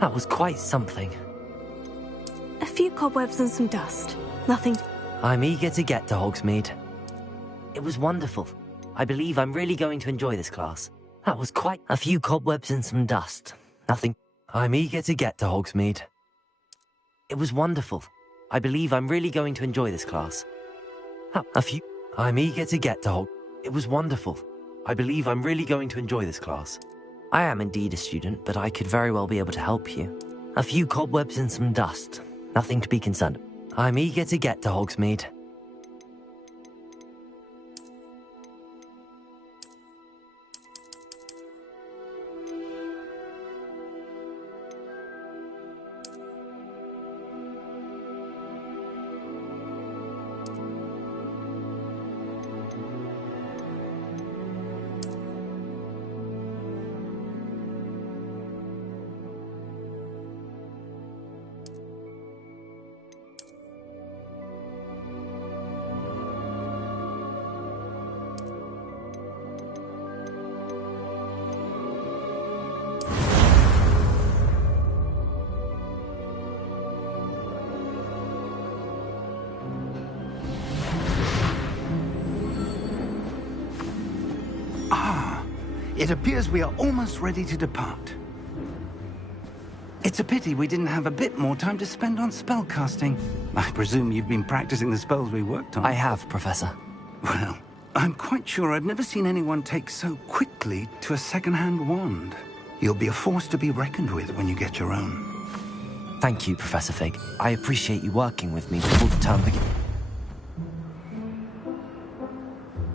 That was quite something. A few cobwebs and some dust. Nothing. I'm eager to get to Hogsmeade. It was wonderful. I believe I'm really going to enjoy this class. That was quite a few cobwebs and some dust. Nothing. I'm eager to get to Hogsmeade. It was wonderful. I believe I'm really going to enjoy this class. A few. I'm eager to get to Hog. It was wonderful. I believe I'm really going to enjoy this class. I am indeed a student, but I could very well be able to help you. A few cobwebs and some dust. Nothing to be concerned. I'm eager to get to Hogsmeade. It appears we are almost ready to depart. It's a pity we didn't have a bit more time to spend on spellcasting. I presume you've been practicing the spells we worked on. I have, Professor. Well, I'm quite sure I've never seen anyone take so quickly to a second-hand wand. You'll be a force to be reckoned with when you get your own. Thank you, Professor Fig. I appreciate you working with me before the term begins.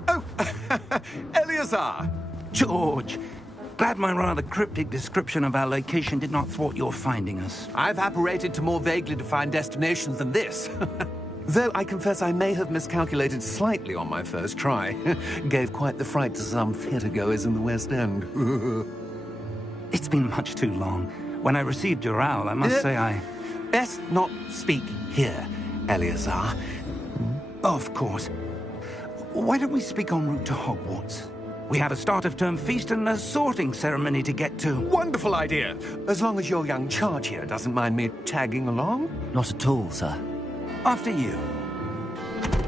Oh, Eleazar! George, glad my rather cryptic description of our location did not thwart your finding us. I've apparated to more vaguely defined destinations than this. Though I confess I may have miscalculated slightly on my first try. Gave quite the fright to some theatre-goers in the West End. It's been much too long. When I received your owl, I must say I... Best not speak here, Eleazar. Of course. Why don't we speak en route to Hogwarts? We have a start-of-term feast and a sorting ceremony to get to. Wonderful idea! As long as your young charge here doesn't mind me tagging along. Not at all, sir. After you.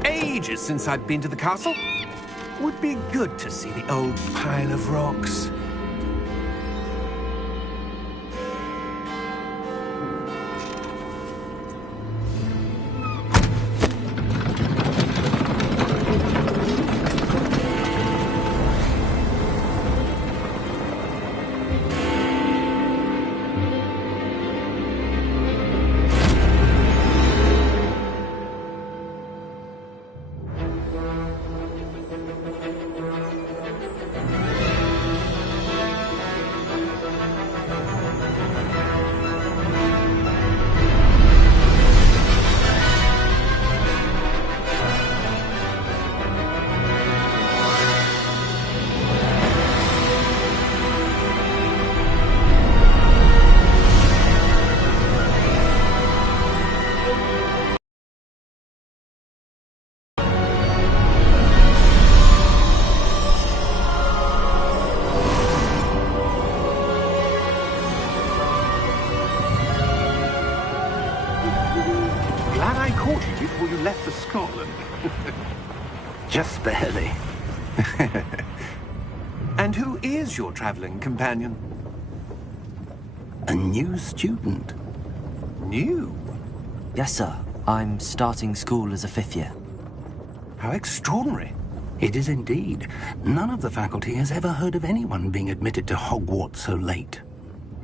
Ages since I've been to the castle. Would be good to see the old pile of rocks. Before you left for Scotland. Just barely. And who is your traveling companion? A new student. New? Yes, sir. I'm starting school as a 5th year. How extraordinary. It is indeed. None of the faculty has ever heard of anyone being admitted to Hogwarts so late.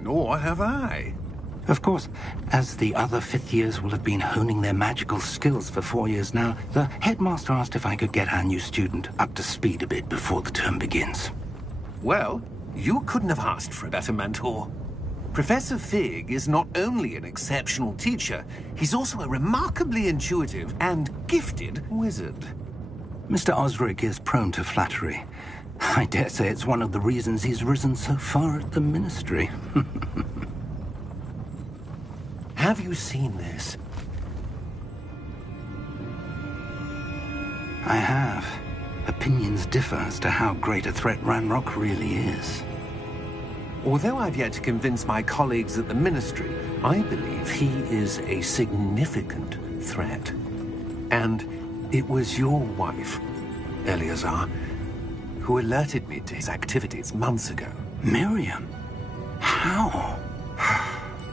Nor have I. Of course, as the other 5th years will have been honing their magical skills for 4 years now, the headmaster asked if I could get our new student up to speed a bit before the term begins. Well, you couldn't have asked for a better mentor. Professor Fig is not only an exceptional teacher, he's also a remarkably intuitive and gifted wizard. Mr. Osric is prone to flattery. I dare say it's one of the reasons he's risen so far at the Ministry. Have you seen this? I have. Opinions differ as to how great a threat Ranrock really is. Although I've yet to convince my colleagues at the Ministry, I believe he is a significant threat. And it was your wife, Eleazar, who alerted me to his activities months ago. Miriam? How?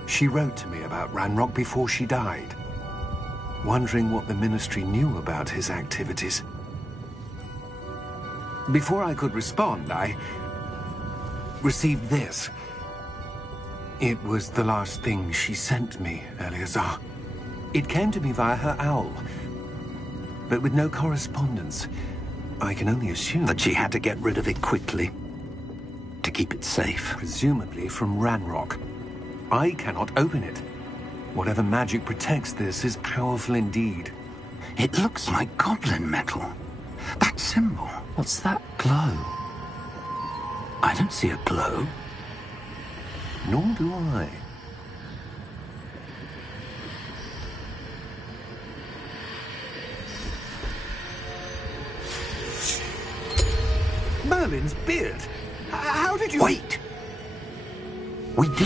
She wrote to me about Ranrock before she died, wondering what the Ministry knew about his activities. Before I could respond, I received this. It was the last thing she sent me, Eleazar. It came to me via her owl, but with no correspondence. I can only assume That she had to get rid of it quickly to keep it safe. presumably from Ranrock. I cannot open it. Whatever magic protects this is powerful indeed. It looks like goblin metal. That symbol. What's that glow? I don't see a glow. Nor do I. Merlin's beard. How did you... Wait! We do.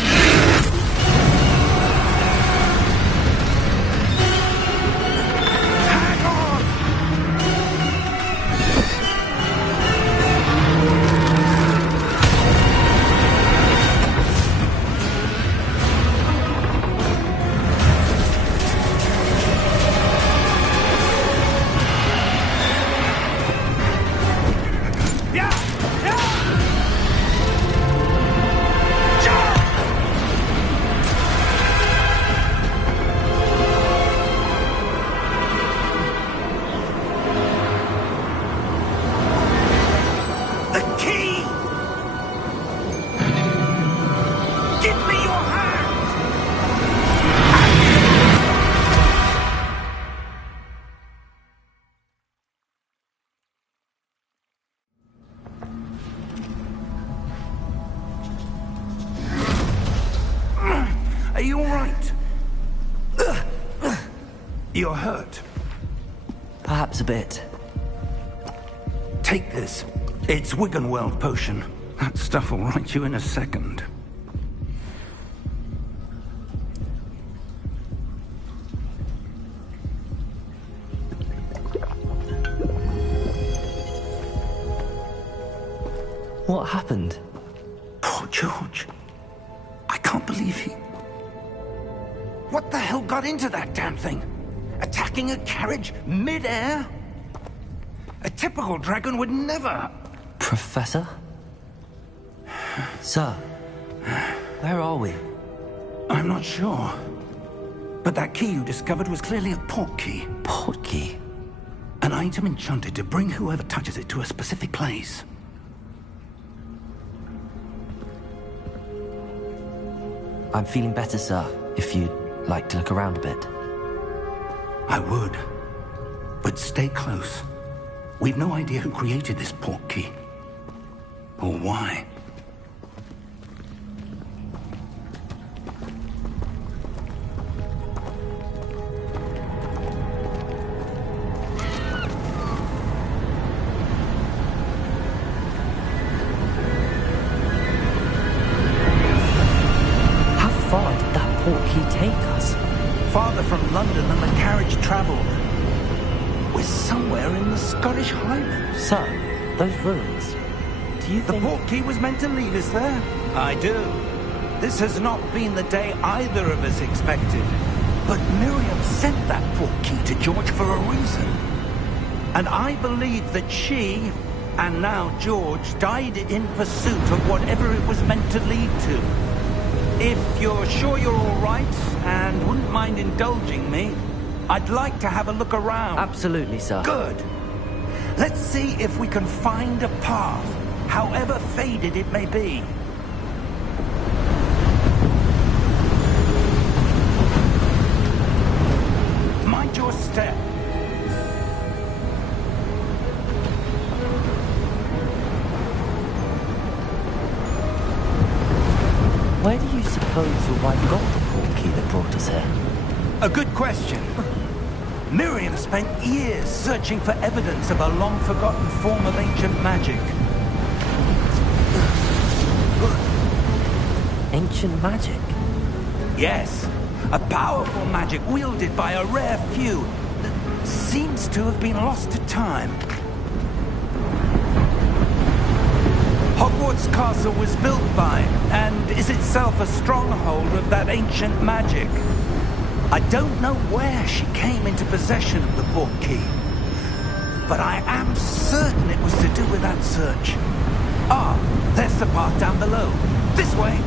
Hang on! Are you all right? You're hurt. Perhaps a bit. Take this. It's Wiggenweld potion. That stuff will right you in a second. What happened? Poor George. I can't believe he... What the hell got into that damn thing? Attacking a carriage mid-air? A typical dragon would never... Professor? Sir, where are we? I'm not sure. But that key you discovered was clearly a port key. Port key? An item enchanted to bring whoever touches it to a specific place. I'm feeling better, sir, if you'd like to look around a bit. I would. But stay close. We've no idea who created this port key. Or why. How far did that port key take us? Farther from London than the carriage traveled. We're somewhere in the Scottish Highlands. Sir, those ruins. Do you The think... port key was meant to lead us there? I do. This has not been the day either of us expected. But Miriam sent that port key to George for a reason. And I believe that she, and now George, died in pursuit of whatever it was meant to lead to. If you're sure you're all right, and wouldn't mind indulging me, I'd like to have a look around. Absolutely, sir. Good. Let's see if we can find a path, however faded it may be. Mind your step. Where do you suppose your wife got the port key that brought us here? A good question. Miriam spent years searching for evidence of a long-forgotten form of ancient magic. Ancient magic? Yes, a powerful magic wielded by a rare few that seems to have been lost to time. Hogwarts Castle was built by, and is itself a stronghold of that ancient magic. I don't know where she came into possession of the portkey, but I am certain it was to do with that search. Ah, there's the path down below. This way.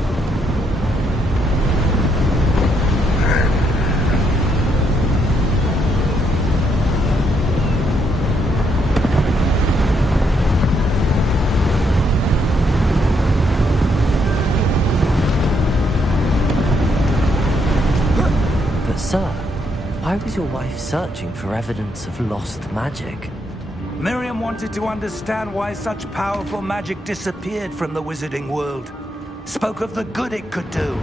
But sir, why was your wife searching for evidence of lost magic? Miriam wanted to understand why such powerful magic disappeared from the wizarding world. Spoke of the good it could do.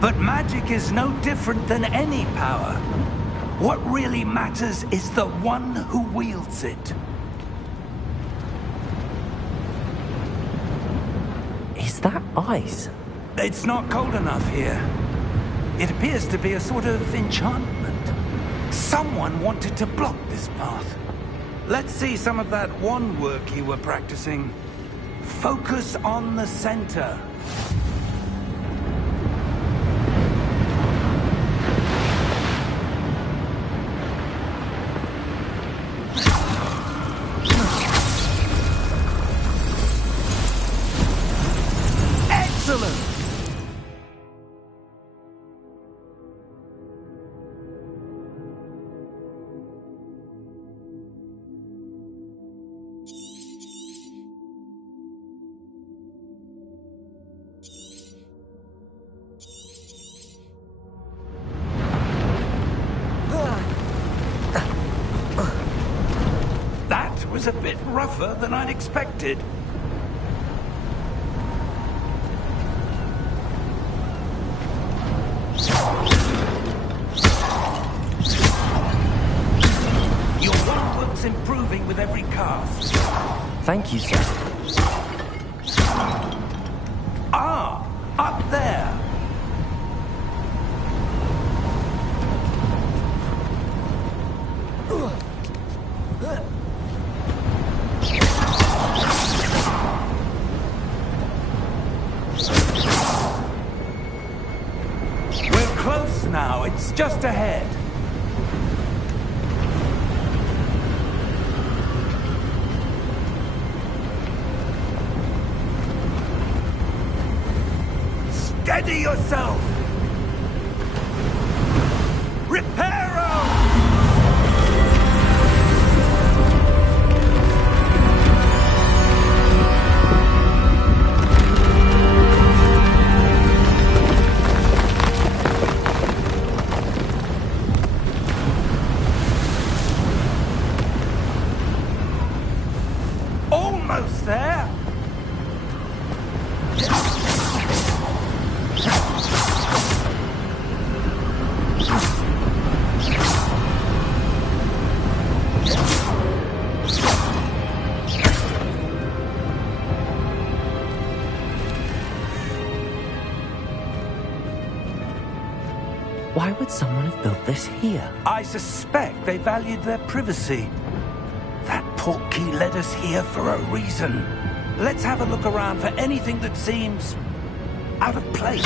But magic is no different than any power. What really matters is the one who wields it. Is that ice? It's not cold enough here. It appears to be a sort of enchantment. Someone wanted to block this path. Let's see some of that wand work you were practicing. Focus on the center. Excellent! That was a bit rougher than I'd expected. Your wand work's improving with every cast. Thank you, sir. Ah, up there. We're close now. It's just ahead. Steady yourself! Reparo! Almost there! Why would someone have built this here? I suspect they valued their privacy. That portkey led us here for a reason. Let's have a look around for anything that seems out of place.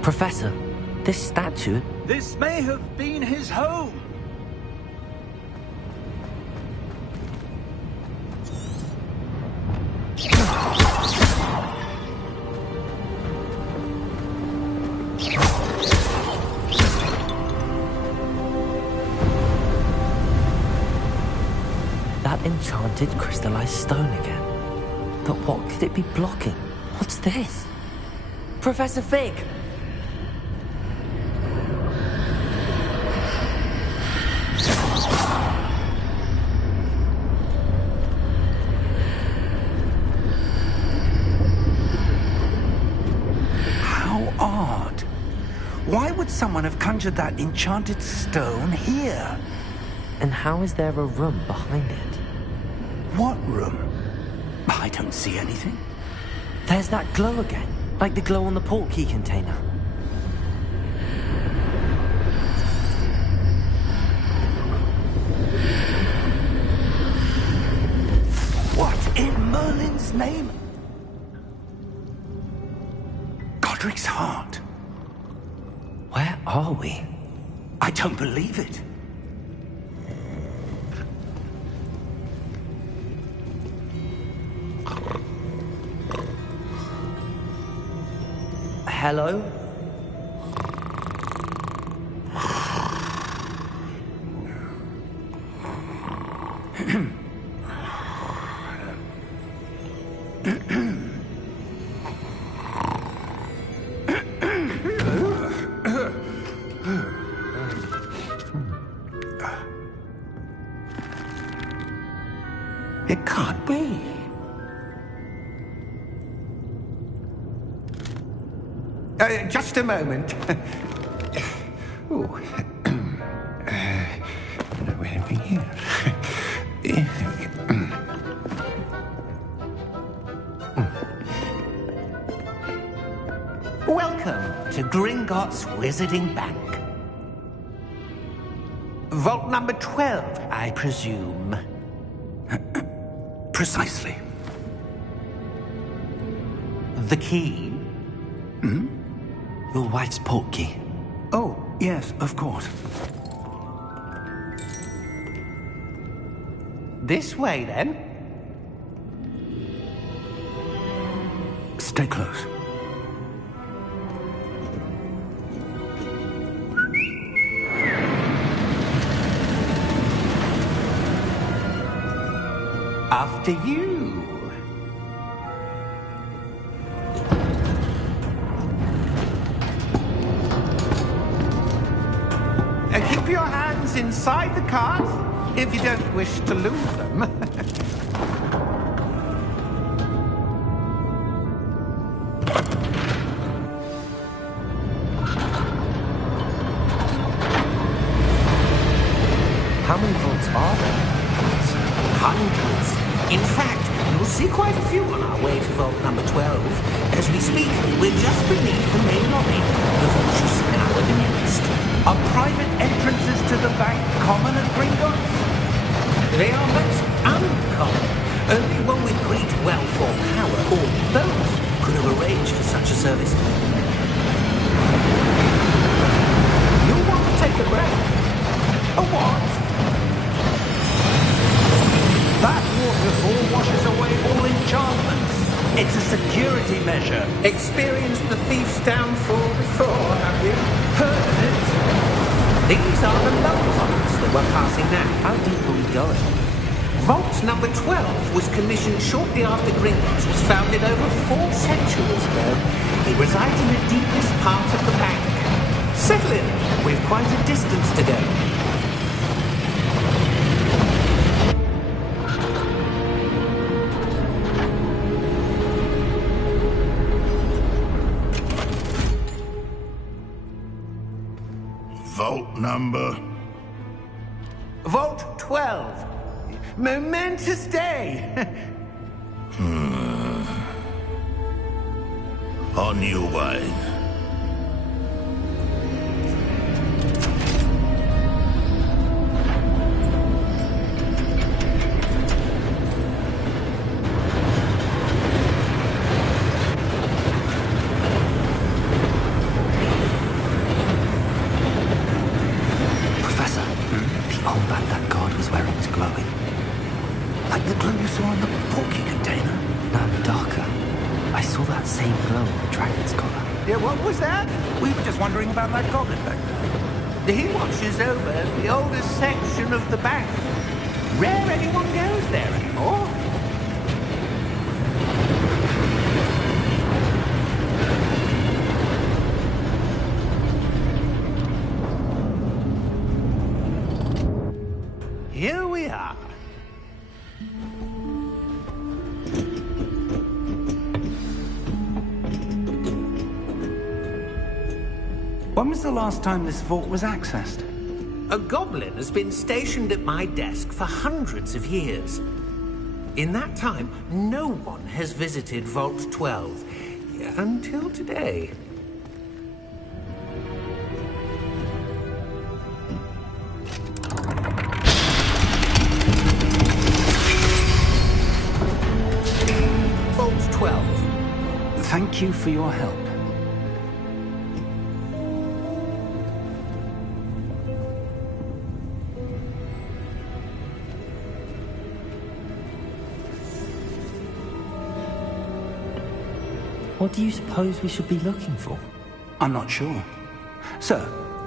Professor, this statue... This may have been his home. That enchanted crystallized stone again. But what could it be blocking? What's this? Professor Fig! could someone have conjured that enchanted stone here? And how is there a room behind it? What room? I don't see anything. There's that glow again, like the glow on the portkey container. What in Merlin's name? Godric's heart. Where are we? I don't believe it. Hello? It can't be. Just a moment. Oh. Where are we here? Welcome to Gringotts Wizarding Bank. Vault number 12, I presume. Precisely. The key? Your wife's portkey. Oh, yes, of course. This way, then. Stay close. After you. Keep your hands inside the cart if you don't wish to lose them. How many vaults are there? Hundreds. In fact, you'll see quite a few on our way to vault number 12. As we speak, we're just beneath the main lobby. The vault you see now are the nearest. Are private entrances to the bank common at Gringotts? They are most uncommon. Only one with great wealth or power, or both, could have arranged for such a service. You'll want to take a breath. A what? That waterfall washes away all enchantments. It's a security measure. Experienced the thief's downfall before, have you? Heard of it? These are the low vaults that we're passing now. How deep are we going? Vault number 12 was commissioned shortly after Gringotts was founded over 4 centuries ago. It resides in the deepest part of the bank. Settle in. We've quite a distance to go. Vault number? Vault 12. Momentous day. On your way. Professor, the armband that guard was wearing was glowing. Like the glow you saw in the porky container. No, darker. I saw that same glow on the dragon's collar. Yeah, what was that? We were just wondering about that goblin back there. He watches over the oldest section of the bank. Rare anyone goes there anymore. Here we are. When was the last time this vault was accessed? A goblin has been stationed at my desk for hundreds of years. In that time, no one has visited Vault 12. Until today. Vault 12. Thank you for your help. What do you suppose we should be looking for? I'm not sure. Sir,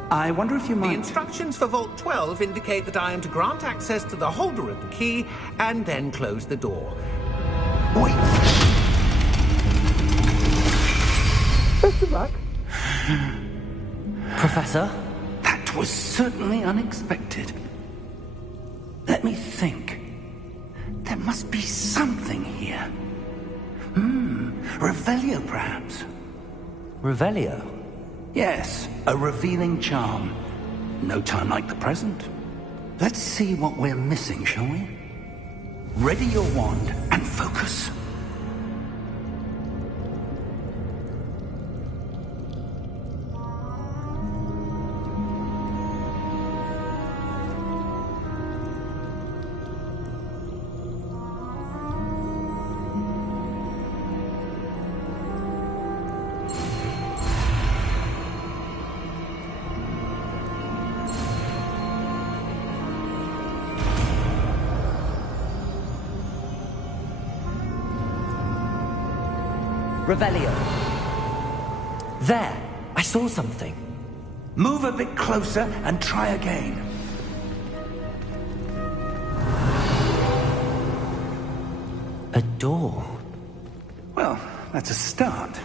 I wonder if you The might... instructions for Vault 12 indicate that I am to grant access to the holder of the key and then close the door. Wait! Professor? That was certainly unexpected. Let me think. There must be something here. Revelio, perhaps? Revelio? Yes, a revealing charm. No time like the present. Let's see what we're missing, shall we? Ready your wand and focus. Revelio. There! I saw something. Move a bit closer and try again. A door. Well, that's a start.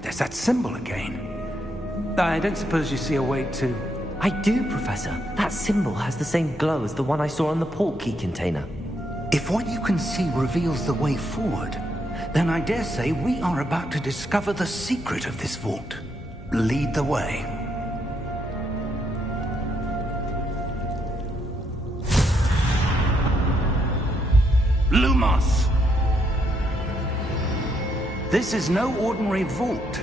There's that symbol again. I don't suppose you see a way to... I do, Professor. That symbol has the same glow as the one I saw on the port key container. If what you can see reveals the way forward, then I dare say we are about to discover the secret of this vault. Lead the way. Lumos! This is no ordinary vault.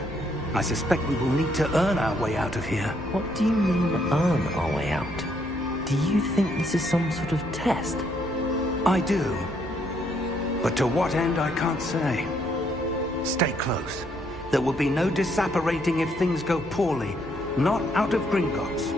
I suspect we will need to earn our way out of here. What do you mean, earn our way out? Do you think this is some sort of test? I do. But to what end, I can't say. Stay close. There will be no disapparating if things go poorly. Not out of Gringotts.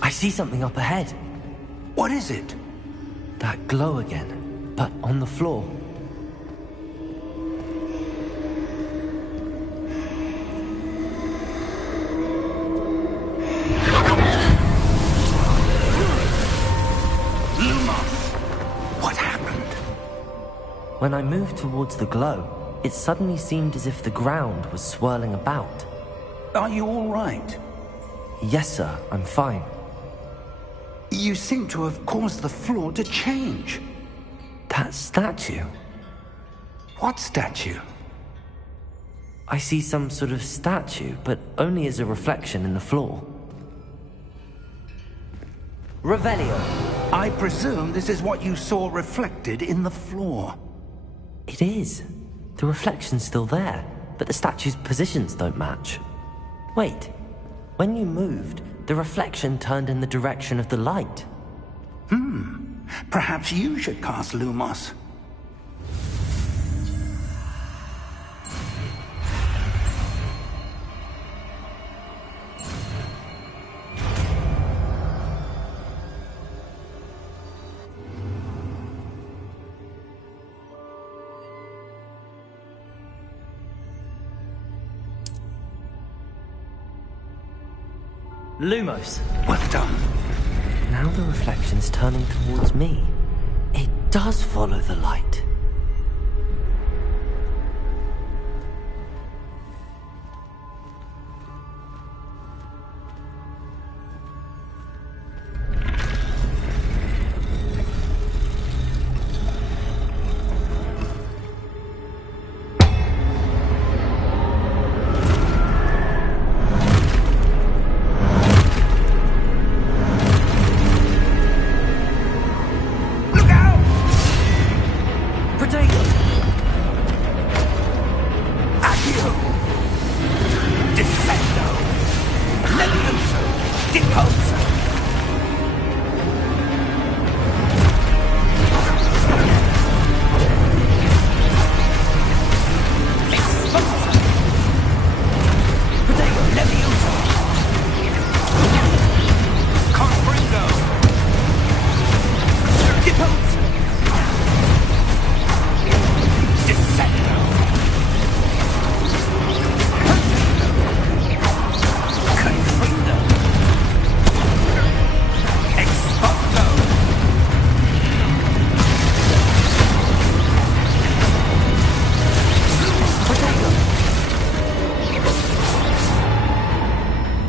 I see something up ahead. What is it? That glow again, but on the floor. Lumos! What happened? When I moved towards the glow, it suddenly seemed as if the ground was swirling about. Are you all right? Yes, sir, I'm fine. You seem to have caused the floor to change. That statue. What statue? I see some sort of statue, but only as a reflection in the floor. Revelio. I presume this is what you saw reflected in the floor. It is. The reflection's still there, but the statue's positions don't match. Wait. When you moved, the reflection turned in the direction of the light. Perhaps you should cast Lumos. Lumos. Well done. Now the reflection's turning towards me. It does follow the light.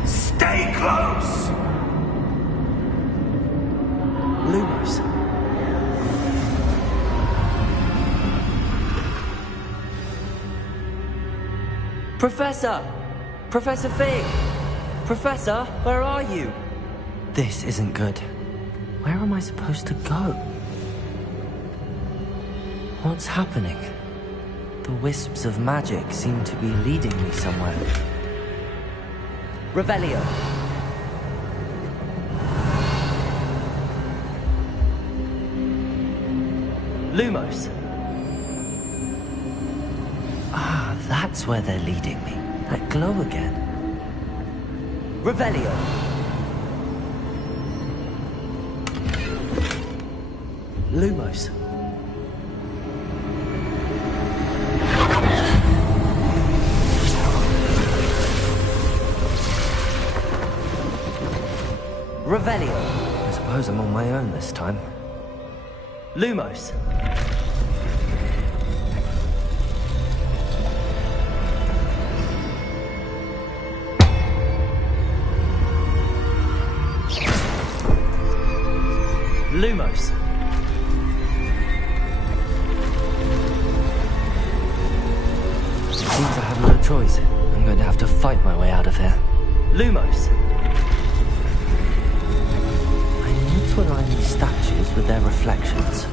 Stay close! Lumos. Professor! Professor Fig! Professor, where are you? This isn't good. Where am I supposed to go? What's happening? The wisps of magic seem to be leading me somewhere. Revelio. Lumos. Ah, that's where they're leading me. That glow again. Revelio. Lumos. Revelio. I suppose I'm on my own this time. Lumos. Lumos. Seems I have no choice. I'm going to have to fight my way out of here. Lumos. I need to align these statues with their reflections.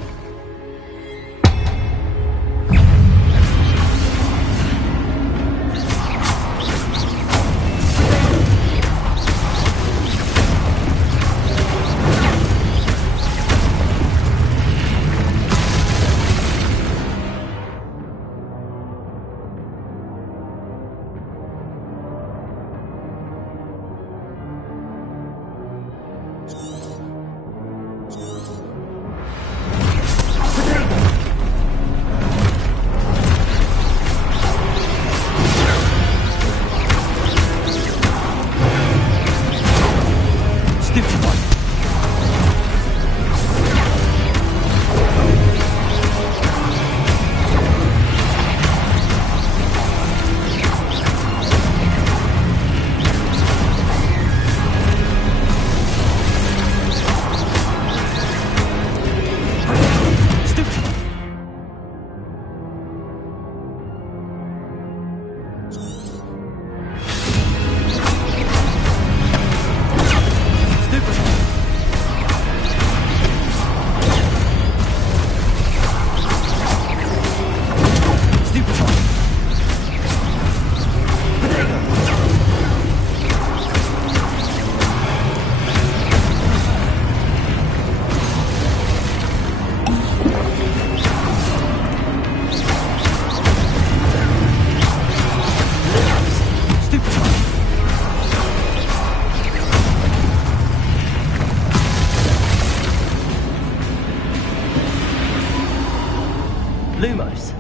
Lumos.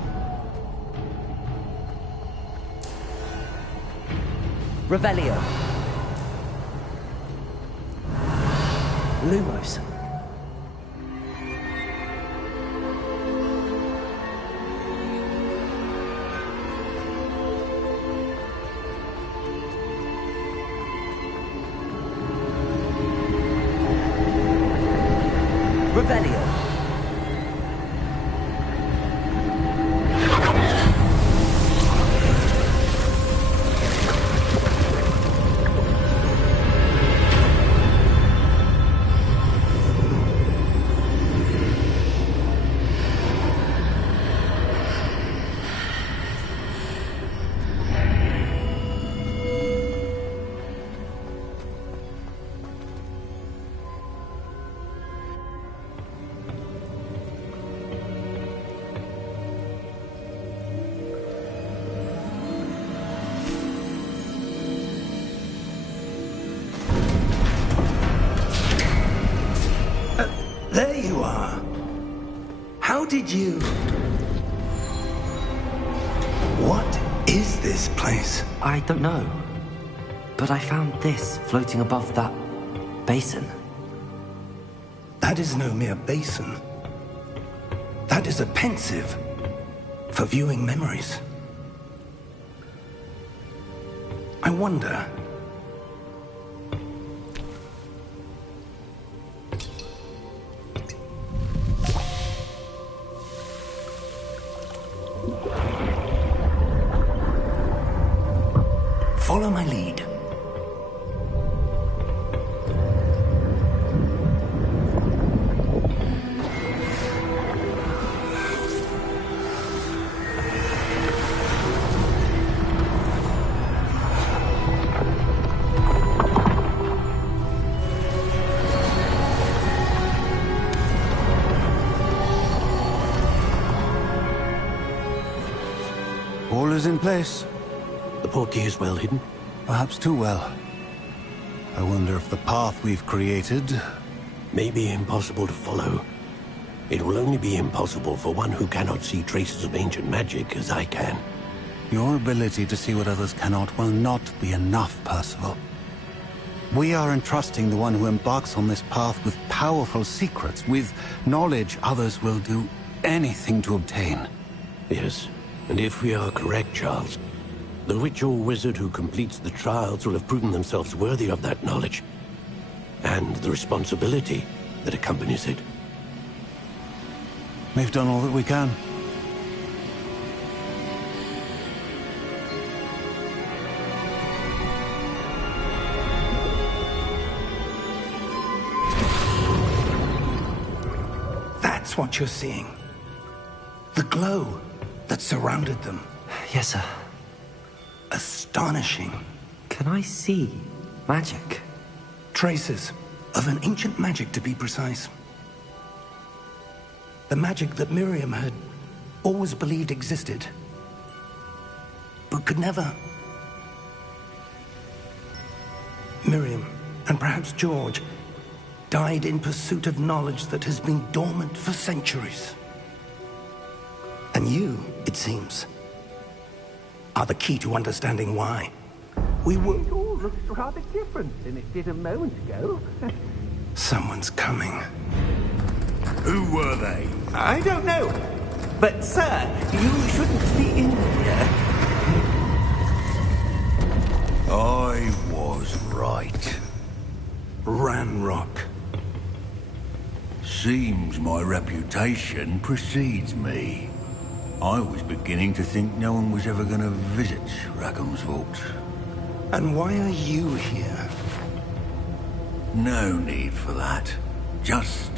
Revelio. Lumos. Revelio. There you are. How did you... What is this place? I don't know. But I found this floating above that basin. That is no mere basin. That is a pensive for viewing memories. I wonder... Follow my lead. All is in place. The portkey is well hidden. Perhaps too well. I wonder if the path we've created... May be impossible to follow. It will only be impossible for one who cannot see traces of ancient magic as I can. Your ability to see what others cannot will not be enough, Percival. We are entrusting the one who embarks on this path with powerful secrets, with knowledge others will do anything to obtain. Yes, and if we are correct, Charles, the witch or wizard who completes the trials will have proven themselves worthy of that knowledge, and the responsibility that accompanies it. We've done all that we can. That's what you're seeing. The glow that surrounded them. Yes, sir. Astonishing. Can I see magic? Traces of an ancient magic, to be precise. The magic that Miriam had always believed existed, but could never. Miriam, and perhaps George, died in pursuit of knowledge that has been dormant for centuries. And you, it seems, are the key to understanding why. It all looks rather different than it did a moment ago. Someone's coming. Who were they? I don't know. But, sir, you shouldn't be in here. I was right. Ranrock. Seems my reputation precedes me. I was beginning to think no one was ever going to visit Rackham's vault. And why are you here? No need for that. Just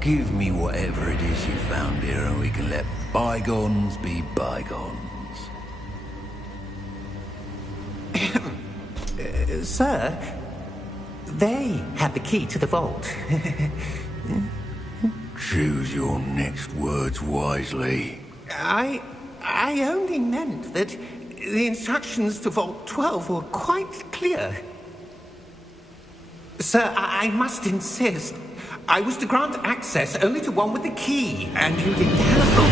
give me whatever it is you found here and we can let bygones be bygones. Sir, they have the key to the vault. Choose your next words wisely. I only meant that the instructions to Vault 12 were quite clear. Sir, I must insist. I was to grant access only to one with the key, and you didn't have them.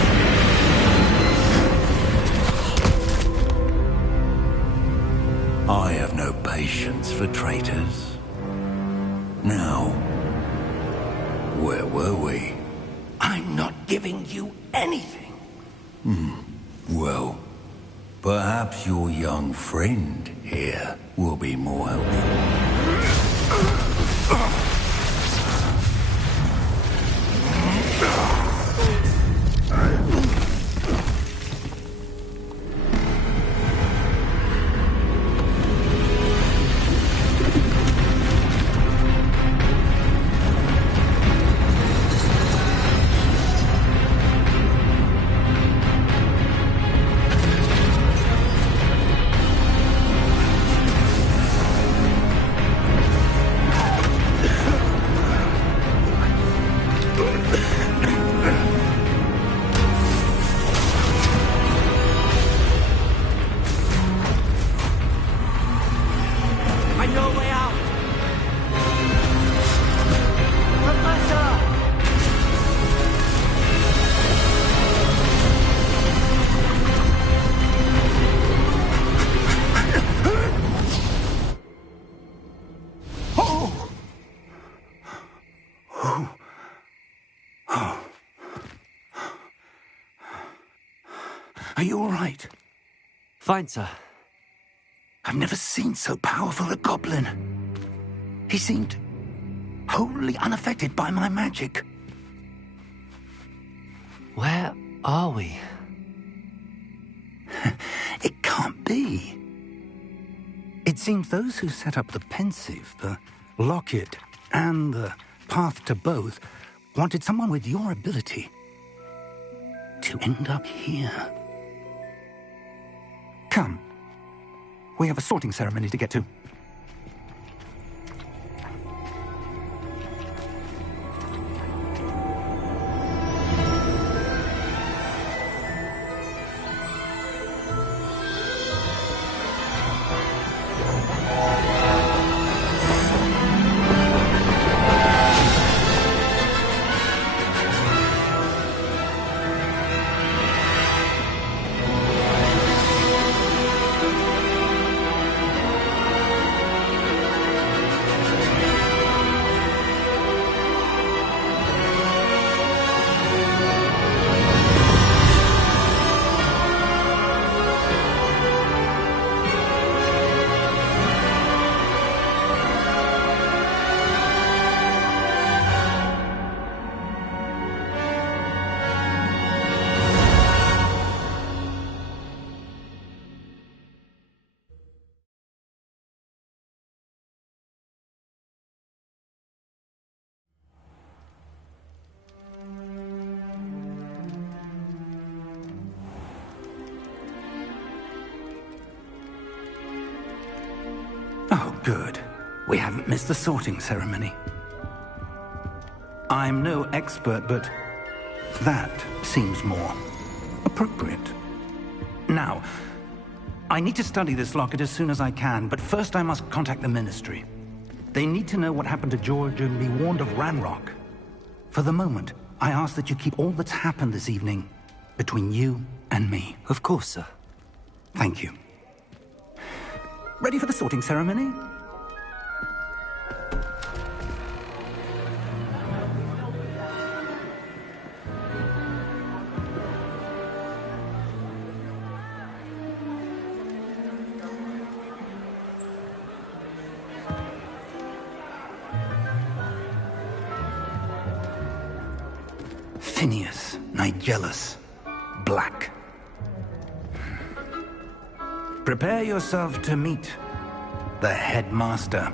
I have no patience for traitors. Now, where were we? I'm not giving you anything. Well, perhaps your young friend here will be more helpful. Are you all right? Fine, sir. I've never seen so powerful a goblin. He seemed wholly unaffected by my magic. Where are we? It can't be. It seems those who set up the pensive, the locket, and the path to both wanted someone with your ability to end up here. Come. We have a sorting ceremony to get to. Oh, good. We haven't missed the sorting ceremony. I'm no expert, but that seems more appropriate. Now, I need to study this locket as soon as I can, but first I must contact the Ministry. They need to know what happened to George and be warned of Ranrock. For the moment, I ask that you keep all that's happened this evening between you and me. Of course, sir. Thank you. Ready for the sorting ceremony? Phineas, Nigellus, Black. Prepare yourself to meet the headmaster.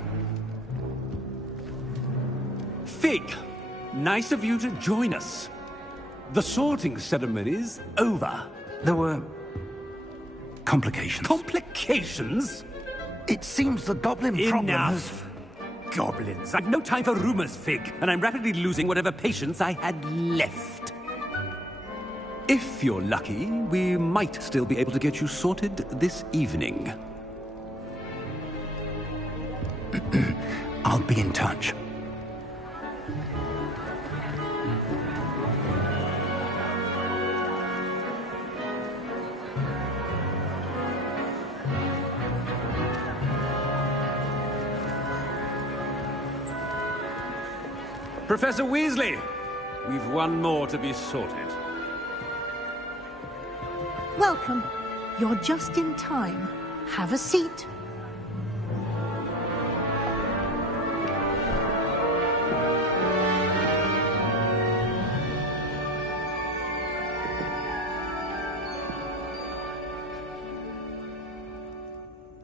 Fig, nice of you to join us. The sorting ceremony's over. There were complications. Complications? It seems the goblin problem has... Enough. Goblins. I've no time for rumors, Fig, and I'm rapidly losing whatever patience I had left. If you're lucky, we might still be able to get you sorted this evening. I'll be in touch. Professor Weasley, we've one more to be sorted. Welcome. You're just in time. Have a seat.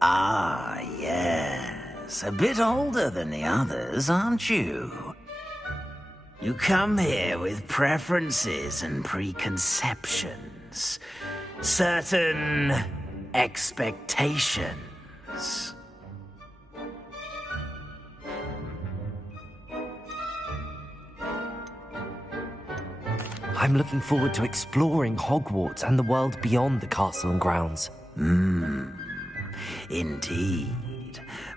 Ah, yes. A bit older than the others, aren't you? You come here with preferences and preconceptions. Certain expectations. I'm looking forward to exploring Hogwarts and the world beyond the castle and grounds. Indeed.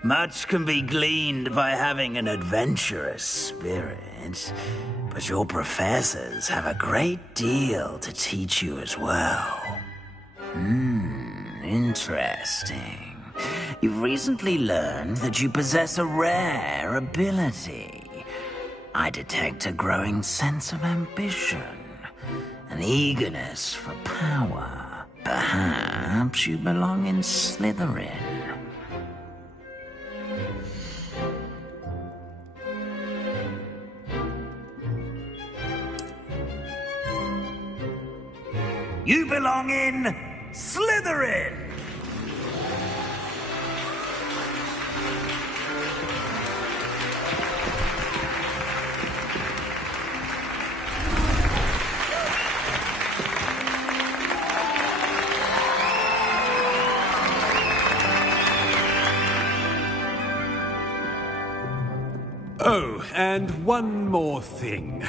Much can be gleaned by having an adventurous spirit, but your professors have a great deal to teach you as well. Interesting. You've recently learned that you possess a rare ability. I detect a growing sense of ambition, an eagerness for power. Perhaps you belong in Slytherin. You belong in Slytherin! Oh, and one more thing.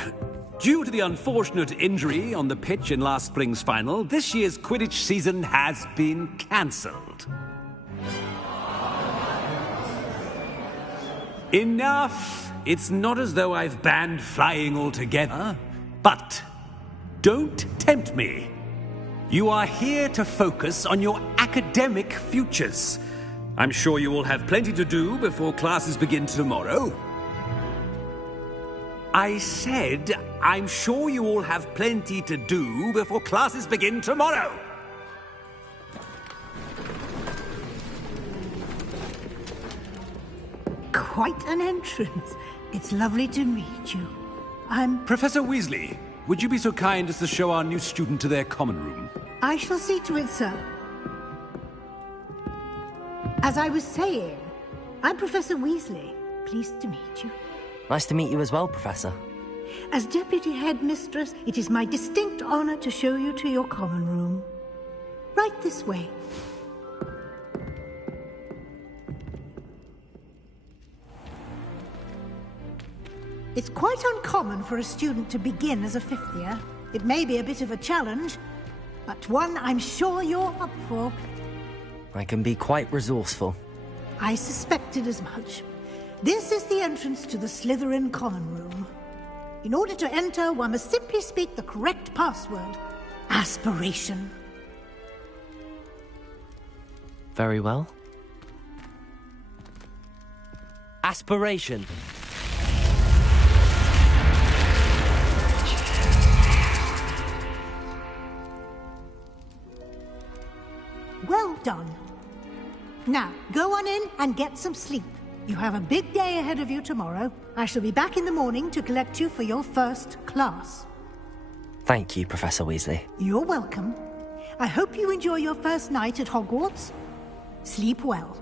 Due to the unfortunate injury on the pitch in last spring's final, this year's Quidditch season has been cancelled. Enough! It's not as though I've banned flying altogether, but don't tempt me. You are here to focus on your academic futures. I'm sure you will have plenty to do before classes begin tomorrow. I said, I'm sure you all have plenty to do before classes begin tomorrow. Quite an entrance. It's lovely to meet you. I'm... Professor Weasley, would you be so kind as to show our new student to their common room? I shall see to it, sir. As I was saying, I'm Professor Weasley. Pleased to meet you. Nice to meet you as well, Professor. As Deputy Headmistress, it is my distinct honor to show you to your common room. Right this way. It's quite uncommon for a student to begin as a fifth year. It may be a bit of a challenge, but one I'm sure you're up for. I can be quite resourceful. I suspected as much. This is the entrance to the Slytherin common room. In order to enter, one must simply speak the correct password. Aspiration. Very well. Aspiration. Well done. Now, go on in and get some sleep. You have a big day ahead of you tomorrow. I shall be back in the morning to collect you for your first class. Thank you, Professor Weasley. You're welcome. I hope you enjoy your first night at Hogwarts. Sleep well.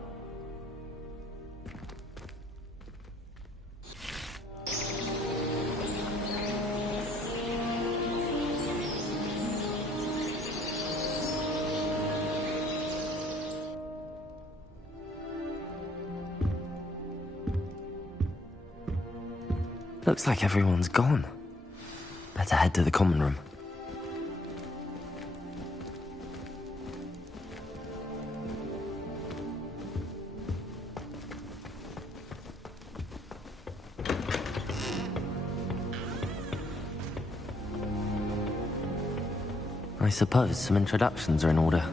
Looks like everyone's gone. Better head to the common room. I suppose some introductions are in order.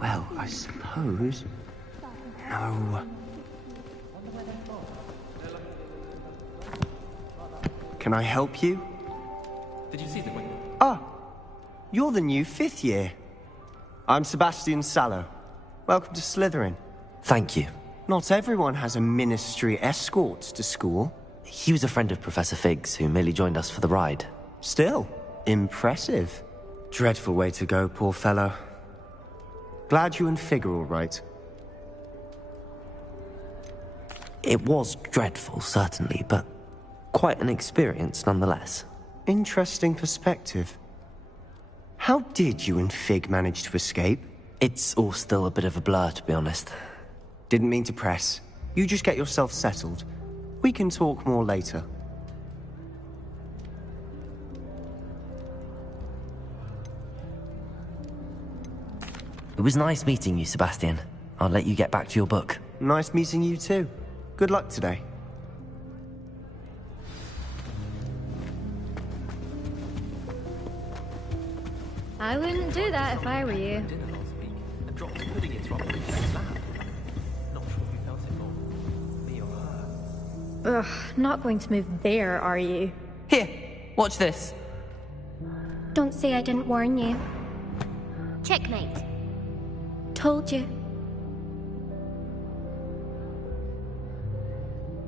Well, I suppose... No. Can I help you? Did you see the window? Ah, you're the new fifth year. I'm Sebastian Sallow. Welcome to Slytherin. Thank you. Not everyone has a ministry escort to school. He was a friend of Professor Fig's who merely joined us for the ride. Still, impressive. Dreadful way to go, poor fellow. Glad you and Fig are all right. It was dreadful, certainly, but quite an experience nonetheless. Interesting perspective. How did you and Fig manage to escape? It's all still a bit of a blur, to be honest. Didn't mean to press. You just get yourself settled. We can talk more later. It was nice meeting you, Sebastian. I'll let you get back to your book. Nice meeting you too. Good luck today. I wouldn't do that if I were you. Ugh, not going to move there, are you? Here, watch this. Don't say I didn't warn you. Checkmate. Told you.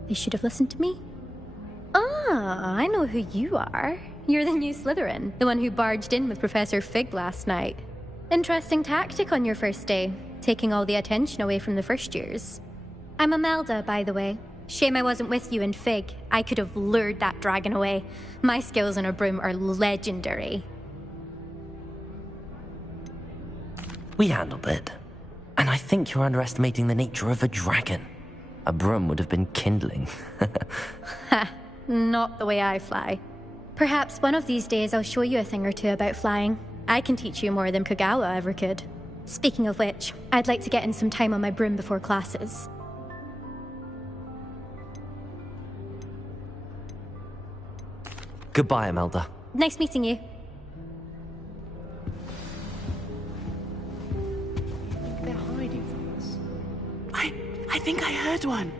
They should have listened to me. Ah, I know who you are. You're the new Slytherin, the one who barged in with Professor Fig last night. Interesting tactic on your first day, taking all the attention away from the first years. I'm Imelda, by the way. Shame I wasn't with you in Fig. I could have lured that dragon away. My skills on a broom are legendary. We handled it. And I think you're underestimating the nature of a dragon. A broom would have been kindling. Ha, not the way I fly. Perhaps one of these days I'll show you a thing or two about flying. I can teach you more than Kagawa ever could. Speaking of which, I'd like to get in some time on my broom before classes. Goodbye, Imelda. Nice meeting you. They're hiding from us. I think I heard one.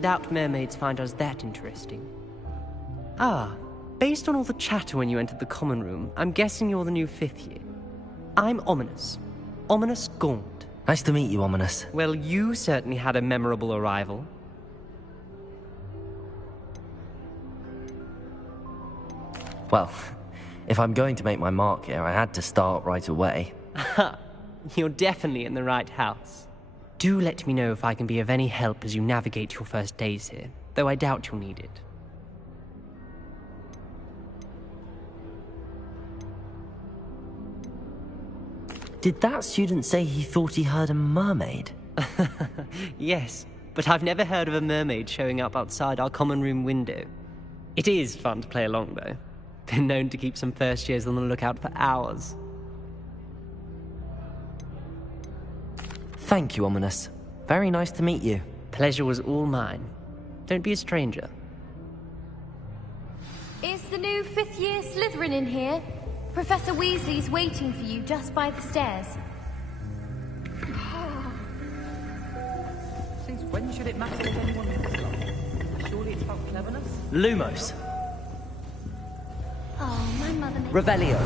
Doubt mermaids find us that interesting. Ah, based on all the chatter when you entered the common room, I'm guessing you're the new 5th year. I'm Ominous. Ominous Gaunt. Nice to meet you, Ominous. Well, you certainly had a memorable arrival. Well, if I'm going to make my mark here, I had to start right away. Ha! You're definitely in the right house. Do let me know if I can be of any help as you navigate your first days here, though I doubt you'll need it. Did that student say he thought he heard a mermaid? Yes, but I've never heard of a mermaid showing up outside our common room window. It is fun to play along, though. Been known to keep some first years on the lookout for hours. Thank you, Ominous. Very nice to meet you. Pleasure was all mine. Don't be a stranger. Is the new 5th year Slytherin in here? Professor Weasley's waiting for you just by the stairs. Since when should it matter if anyone knows something? Surely it's about cleverness? Lumos. Oh, my mother makes Revelio.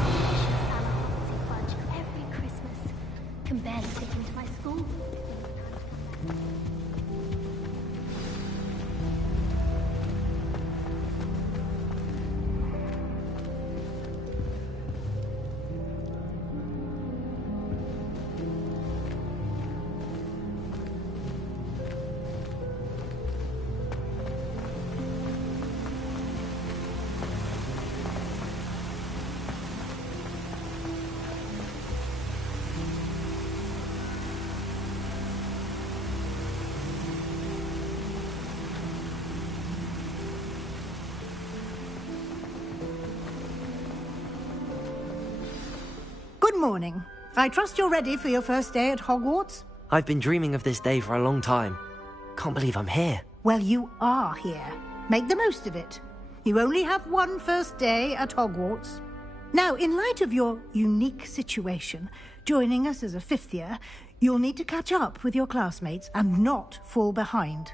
fudge every Christmas. Can barely take him to my school. Good morning. I trust you're ready for your first day at Hogwarts? I've been dreaming of this day for a long time. Can't believe I'm here. Well, you are here. Make the most of it. You only have one first day at Hogwarts. Now, in light of your unique situation, joining us as a 5th year, you'll need to catch up with your classmates and not fall behind.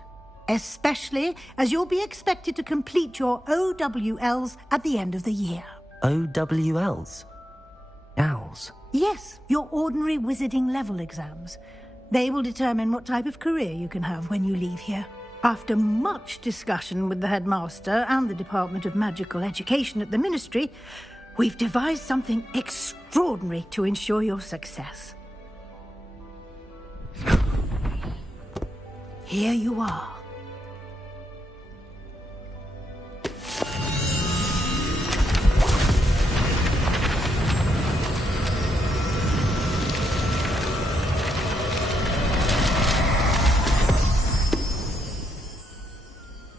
Especially as you'll be expected to complete your OWLs at the end of the year. OWLs? Owls? Yes, your ordinary wizarding level exams. They will determine what type of career you can have when you leave here. After much discussion with the headmaster and the Department of Magical Education at the Ministry, we've devised something extraordinary to ensure your success. Here you are.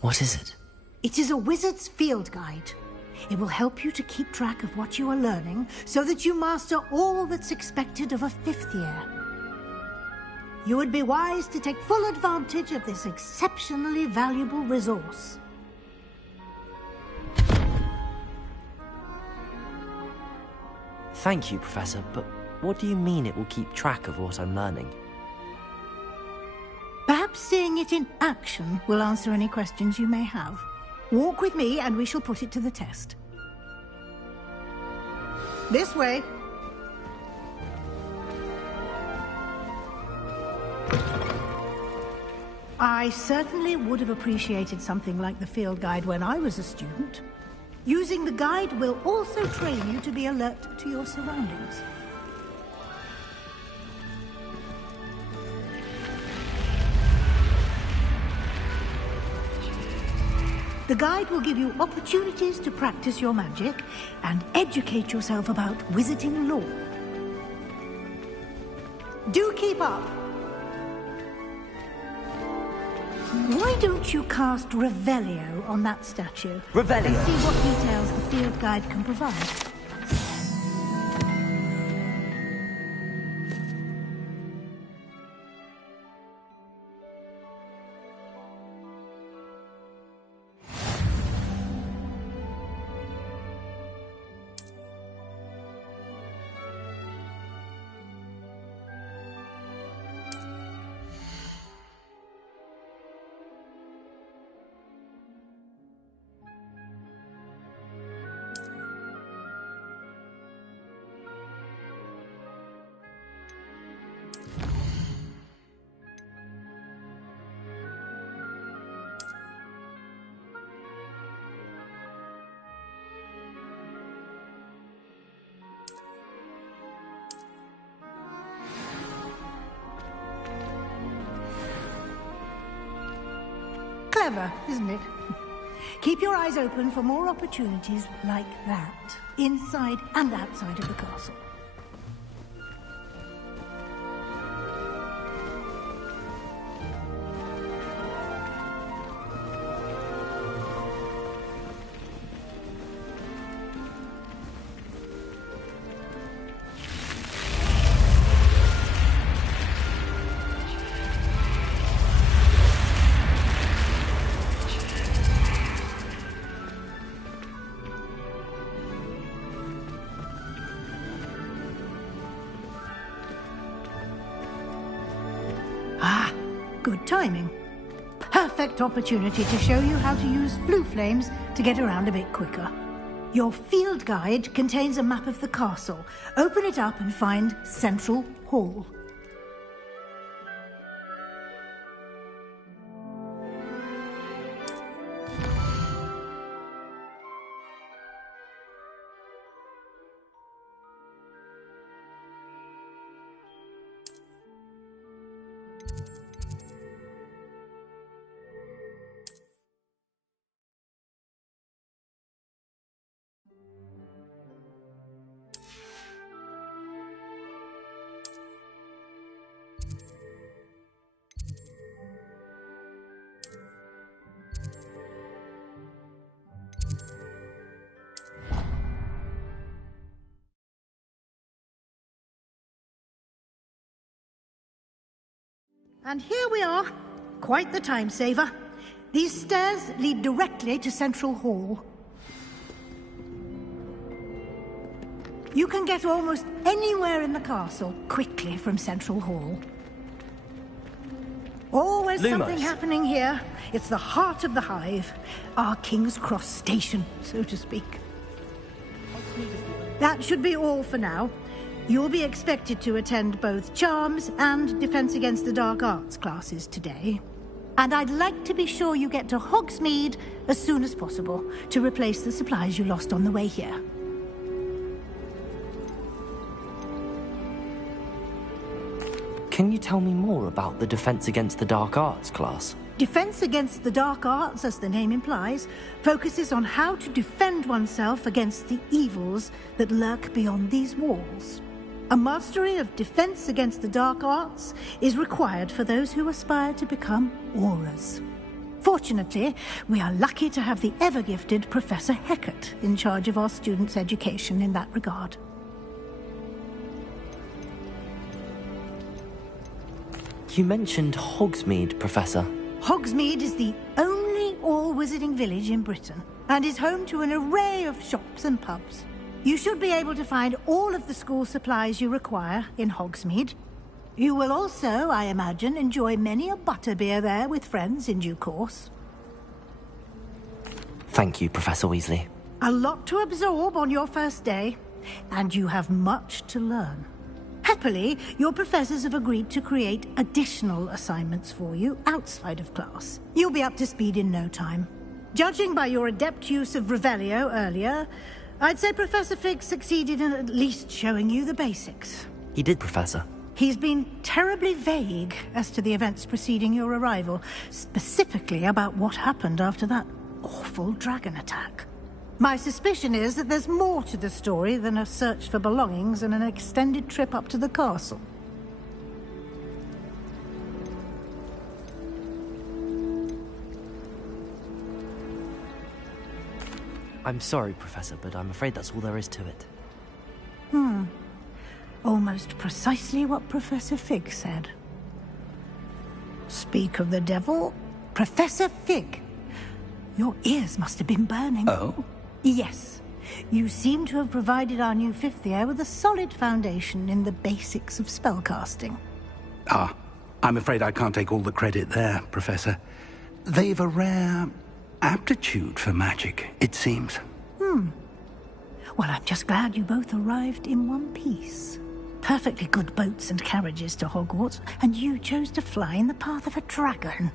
What is it? It is a wizard's field guide. It will help you to keep track of what you are learning so that you master all that's expected of a 5th year. You would be wise to take full advantage of this exceptionally valuable resource. Thank you, Professor, but what do you mean it will keep track of what I'm learning? Perhaps seeing it in action will answer any questions you may have. Walk with me and we shall put it to the test. This way. I certainly would have appreciated something like the field guide when I was a student. Using the guide will also train you to be alert to your surroundings. The guide will give you opportunities to practice your magic and educate yourself about wizarding lore. Do keep up! Why don't you cast Revelio on that statue? Revelio! And see what details the field guide can provide. Clever, isn't it? Keep your eyes open for more opportunities like that, inside and outside of the castle. Good timing. Perfect opportunity to show you how to use blue flames to get around a bit quicker. Your field guide contains a map of the castle. Open it up and find Central Hall. And here we are. Quite the time saver. These stairs lead directly to Central Hall. You can get almost anywhere in the castle quickly from Central Hall. Always Lumos. Something happening here. It's the heart of the hive. Our King's Cross station, so to speak. That should be all for now. You'll be expected to attend both Charms and Defense Against the Dark Arts classes today. And I'd like to be sure you get to Hogsmeade as soon as possible to replace the supplies you lost on the way here. Can you tell me more about the Defense Against the Dark Arts class? Defense Against the Dark Arts, as the name implies, focuses on how to defend oneself against the evils that lurk beyond these walls. A mastery of Defense Against the Dark Arts is required for those who aspire to become Aurors. Fortunately, we are lucky to have the ever-gifted Professor Hecat in charge of our students' education in that regard. You mentioned Hogsmeade, Professor. Hogsmeade is the only all-wizarding village in Britain and is home to an array of shops and pubs. You should be able to find all of the school supplies you require in Hogsmeade. You will also, I imagine, enjoy many a butterbeer there with friends in due course. Thank you, Professor Weasley. A lot to absorb on your first day, and you have much to learn. Happily, your professors have agreed to create additional assignments for you outside of class. You'll be up to speed in no time. Judging by your adept use of Revelio earlier, I'd say Professor Fig succeeded in at least showing you the basics. He did, Professor. He's been terribly vague as to the events preceding your arrival, specifically about what happened after that awful dragon attack. My suspicion is that there's more to the story than a search for belongings and an extended trip up to the castle. I'm sorry, Professor, but I'm afraid that's all there is to it. Almost precisely what Professor Fig said. Speak of the devil, Professor Fig. Your ears must have been burning. Oh? Yes. You seem to have provided our new fifth year with a solid foundation in the basics of spellcasting. Ah, I'm afraid I can't take all the credit there, Professor. They've a rare aptitude for magic, it seems. Well, I'm just glad you both arrived in one piece. Perfectly good boats and carriages to Hogwarts, and you chose to fly in the path of a dragon.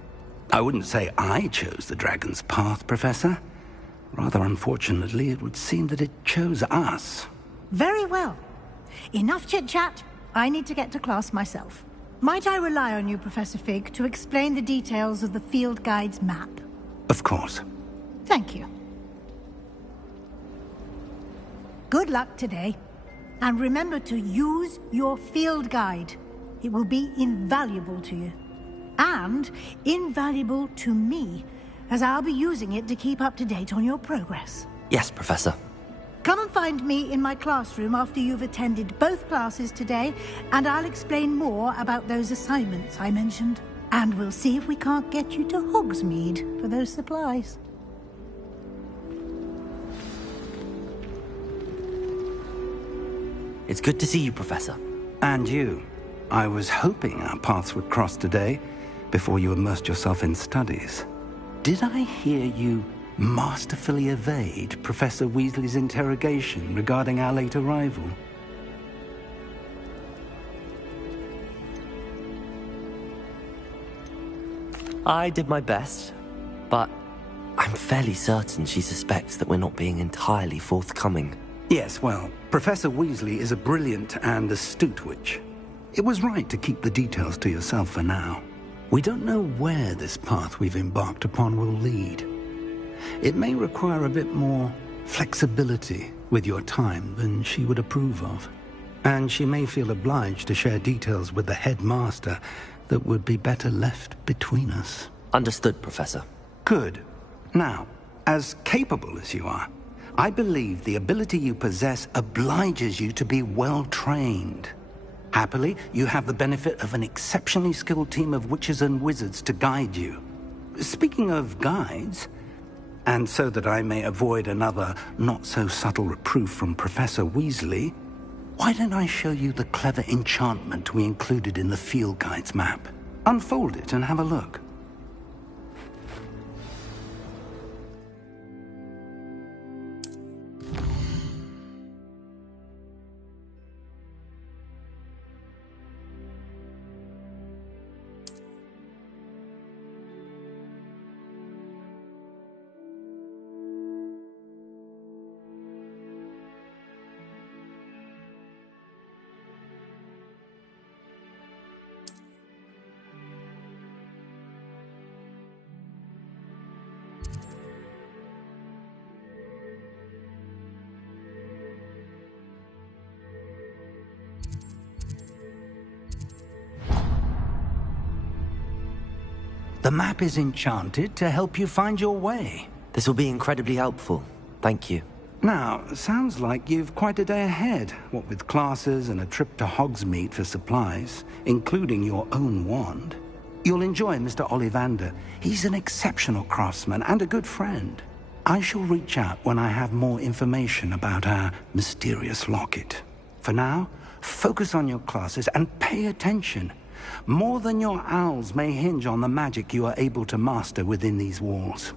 I wouldn't say I chose the dragon's path, Professor. Rather unfortunately, it would seem that it chose us. Very well. Enough chit-chat. I need to get to class myself. Might I rely on you, Professor Fig, to explain the details of the field guide's map? Of course. Thank you. Good luck today. And remember to use your field guide. It will be invaluable to you. And invaluable to me, as I'll be using it to keep up to date on your progress. Yes, Professor. Come and find me in my classroom after you've attended both classes today, and I'll explain more about those assignments I mentioned. And we'll see if we can't get you to Hogsmeade for those supplies. It's good to see you, Professor. And you. I was hoping our paths would cross today, before you immersed yourself in studies. Did I hear you masterfully evade Professor Weasley's interrogation regarding our late arrival? I did my best, but I'm fairly certain she suspects that we're not being entirely forthcoming. Yes, well, Professor Weasley is a brilliant and astute witch. It was right to keep the details to yourself for now. We don't know where this path we've embarked upon will lead. It may require a bit more flexibility with your time than she would approve of. And she may feel obliged to share details with the headmaster that would be better left between us. Understood, Professor. Good. Now, as capable as you are, I believe the ability you possess obliges you to be well trained. Happily, you have the benefit of an exceptionally skilled team of witches and wizards to guide you. Speaking of guides, and so that I may avoid another not-so-subtle reproof from Professor Weasley, why don't I show you the clever enchantment we included in the field guide's map? Unfold it and have a look. The map is enchanted to help you find your way. This will be incredibly helpful. Thank you. Now, sounds like you've quite a day ahead, what with classes and a trip to Hogsmeade for supplies, including your own wand. You'll enjoy Mr. Ollivander. He's an exceptional craftsman and a good friend. I shall reach out when I have more information about our mysterious locket. For now, focus on your classes and pay attention. More than your owls may hinge on the magic you are able to master within these walls.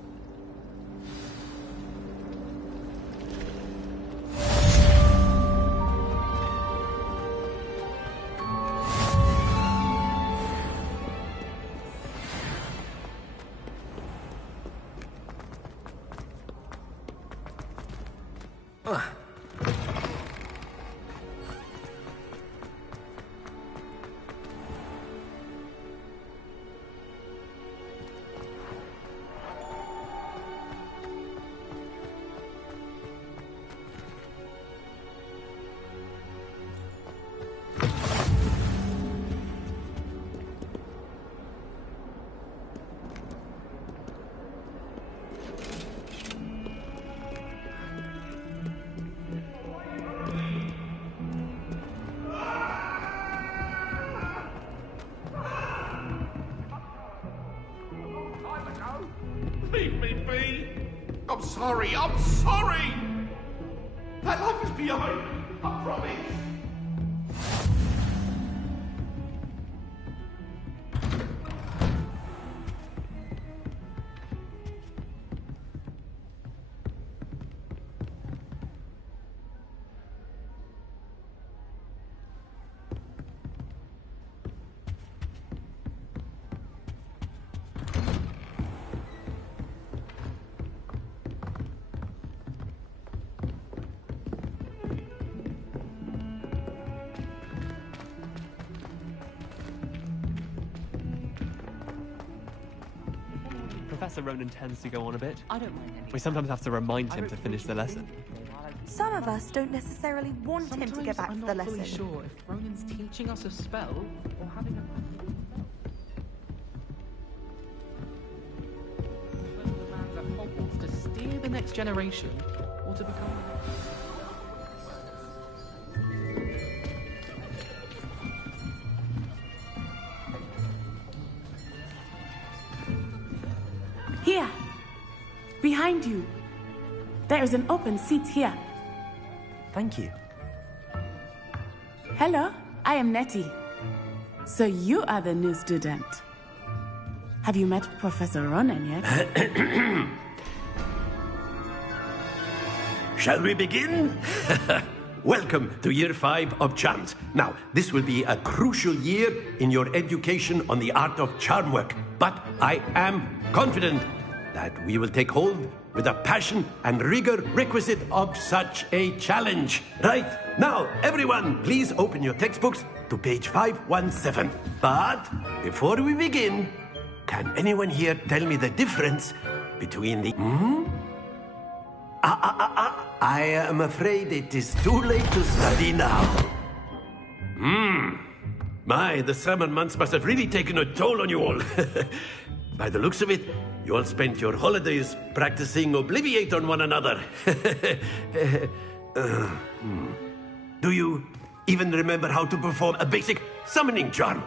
Leave me be! I'm sorry, I'm sorry! That life is behind me, I promise! Professor Ronan tends to go on a bit. I don't mind any. We sometimes have to remind him to finish the lesson. Some of us don't necessarily want him to get back to the lesson. I'm not fully sure if Ronan's teaching us a spell or having a... Whether the man's at Hogwarts to steer the next generation or to become... Here! Behind you! There is an open seat here. Thank you. Hello, I am Nettie. So you are the new student. Have you met Professor Ronan yet? Shall we begin? Welcome to Year 5 of Charms. Now, this will be a crucial year in your education on the art of charm work, but I am confident that we will take hold with the passion and rigor requisite of such a challenge. Right, now, everyone, please open your textbooks to page 517. But before we begin, can anyone here tell me the difference between the... I am afraid it is too late to study now. My, the summer months must have really taken a toll on you all. By the looks of it, you all spent your holidays practicing Obliviate on one another. Do you even remember how to perform a basic summoning charm?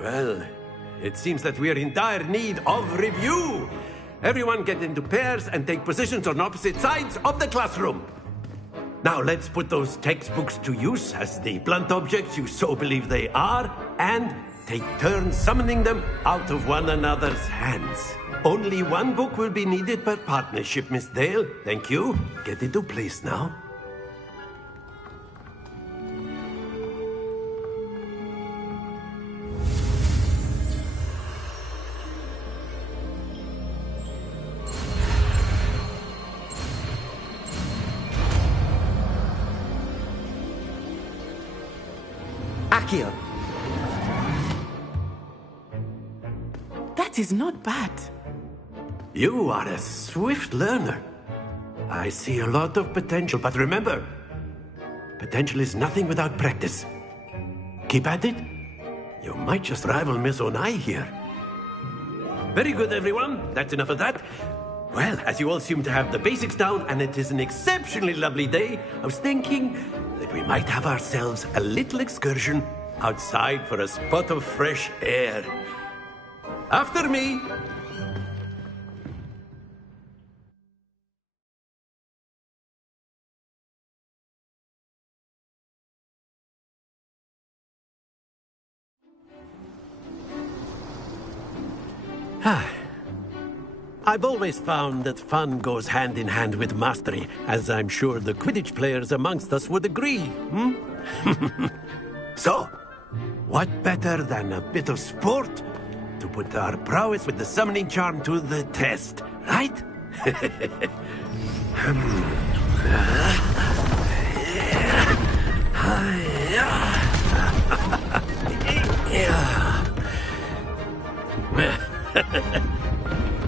Well, it seems that we are in dire need of review. Everyone get into pairs and take positions on opposite sides of the classroom. Now let's put those textbooks to use as the blunt objects you so believe they are, and take turns summoning them out of one another's hands. Only one book will be needed per partnership, Miss Dale. Thank you. Get into place now. Accio. That is not bad. You are a swift learner. I see a lot of potential, but remember, potential is nothing without practice. Keep at it. You might just rival Miss Onai here. Very good, everyone. That's enough of that. Well, as you all seem to have the basics down, and it is an exceptionally lovely day, I was thinking that we might have ourselves a little excursion outside for a spot of fresh air. After me. I've always found that fun goes hand in hand with mastery, as I'm sure the Quidditch players amongst us would agree, So, what better than a bit of sport to put our prowess with the summoning charm to the test, right?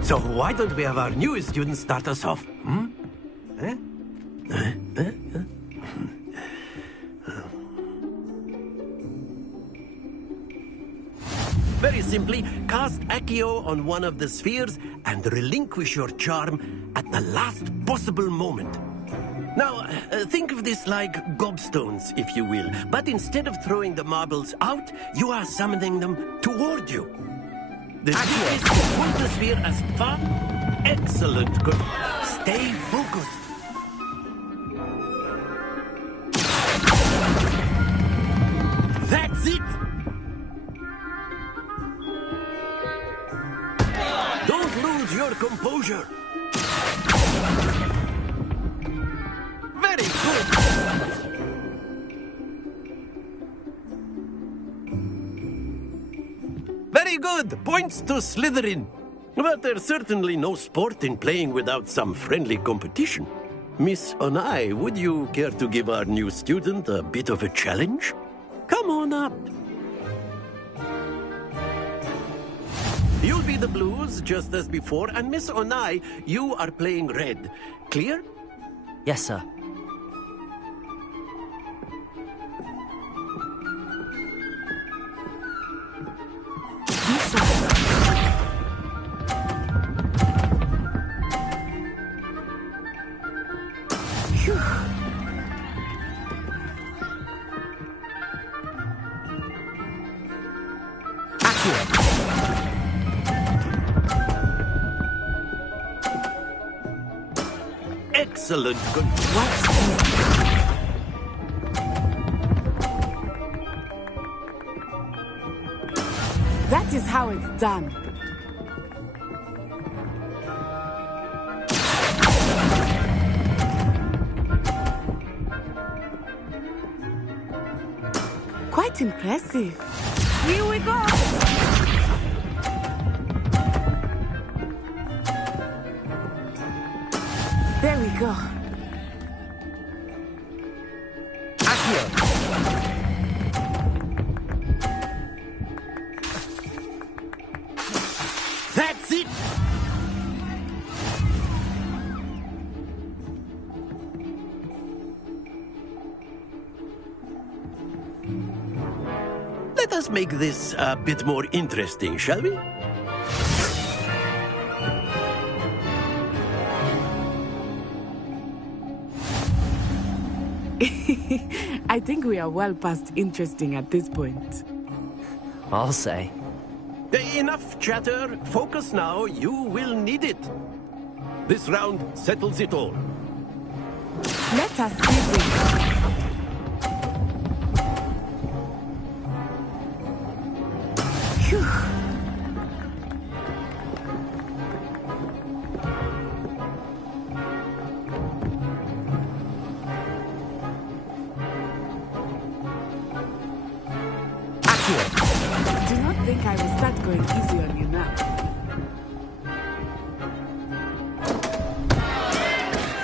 So why don't we have our newest student start us off? Eh? Very simply, cast Accio on one of the spheres and relinquish your charm at the last possible moment. Now, think of this like gobstones, if you will. But instead of throwing the marbles out, you are summoning them toward you. The trick is to pull the sphere as far... Excellent. Good. Stay focused. That's it! Don't lose your composure. Very good. Very good. Points to Slytherin. But there's certainly no sport in playing without some friendly competition. Miss Onai, would you care to give our new student a bit of a challenge? Come on up. You'll be the blues, just as before, and Miss Onai, you are playing red. Clear? Yes, sir. Excellent. Good. That is how it's done. Quite impressive. Here we go. There we go. That's it! Let us make this a bit more interesting, shall we? I think we are well past interesting at this point. I'll say. Enough chatter. Focus now. You will need it. This round settles it all. Let us see this. Do not think I will start going easy on you now.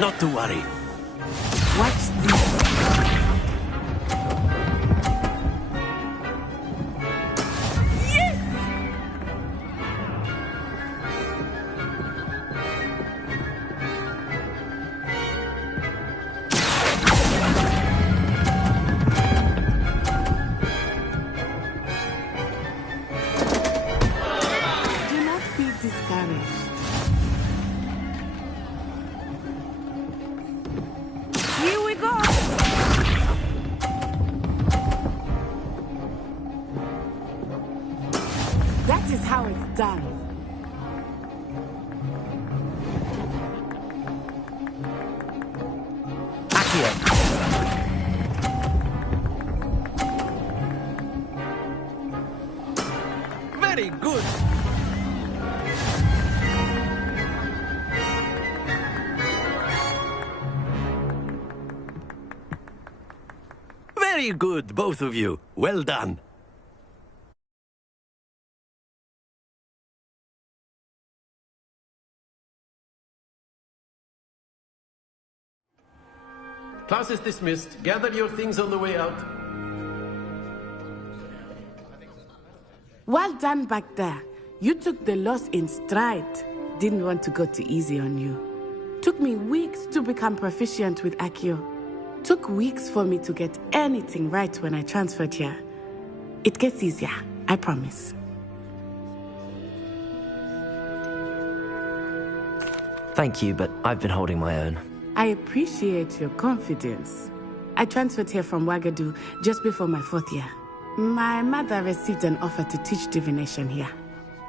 Not to worry. Watch this. That is how it's done. Very good. Very good, both of you. Well done. Class is dismissed. Gather your things on the way out. Well done back there. You took the loss in stride. Didn't want to go too easy on you. Took me weeks to become proficient with Accio. Took weeks for me to get anything right when I transferred here. It gets easier, I promise. Thank you, but I've been holding my own. I appreciate your confidence. I transferred here from Wagadu just before my 4th year. My mother received an offer to teach divination here.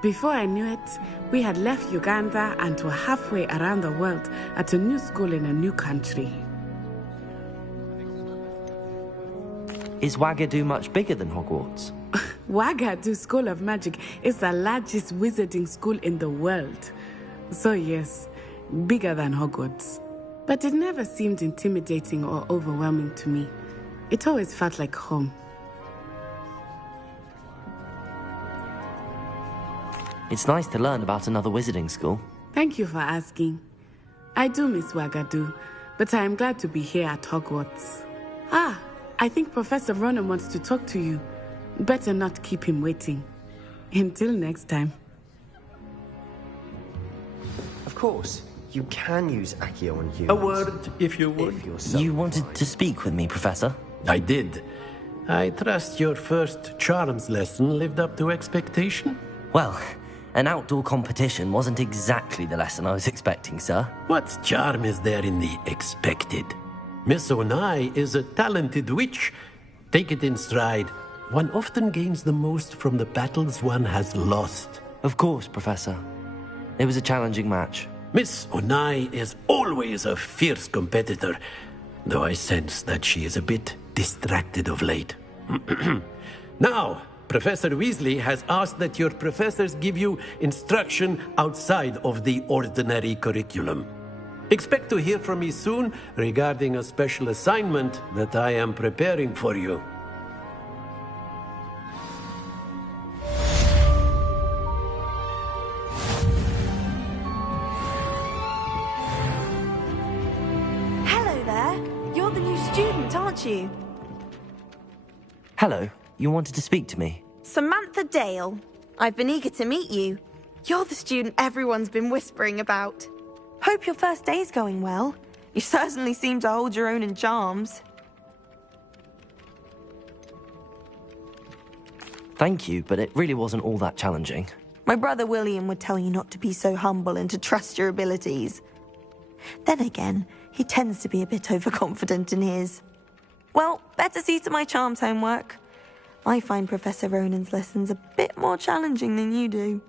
Before I knew it, we had left Uganda and were halfway around the world at a new school in a new country. Is Wagadu much bigger than Hogwarts? Wagadu School of Magic is the largest wizarding school in the world. So yes, bigger than Hogwarts. But it never seemed intimidating or overwhelming to me. It always felt like home. It's nice to learn about another wizarding school. Thank you for asking. I do miss Wagadu, but I am glad to be here at Hogwarts. I think Professor Ronan wants to talk to you. Better not keep him waiting. Until next time. Of course, you can use Accio on you. A word, if you would. You wanted to speak with me, Professor? I did. I trust your first charms lesson lived up to expectation? Well, an outdoor competition wasn't exactly the lesson I was expecting, sir. What charm is there in the expected? Miss Onai is a talented witch. Take it in stride. One often gains the most from the battles one has lost. Of course, Professor. It was a challenging match. Miss Onai is always a fierce competitor, though I sense that she is a bit distracted of late. Now, Professor Weasley has asked that your professors give you instruction outside of the ordinary curriculum. Expect to hear from me soon regarding a special assignment that I am preparing for you. Hello there. You're the new student, aren't you? Hello, you wanted to speak to me? Samantha Dale. I've been eager to meet you. You're the student everyone's been whispering about. Hope your first day's going well. You certainly seem to hold your own in charms. Thank you, but it really wasn't all that challenging. My brother William would tell you not to be so humble and to trust your abilities. Then again, he tends to be a bit overconfident in his. Well, better see to my charms homework. I find Professor Ronan's lessons a bit more challenging than you do.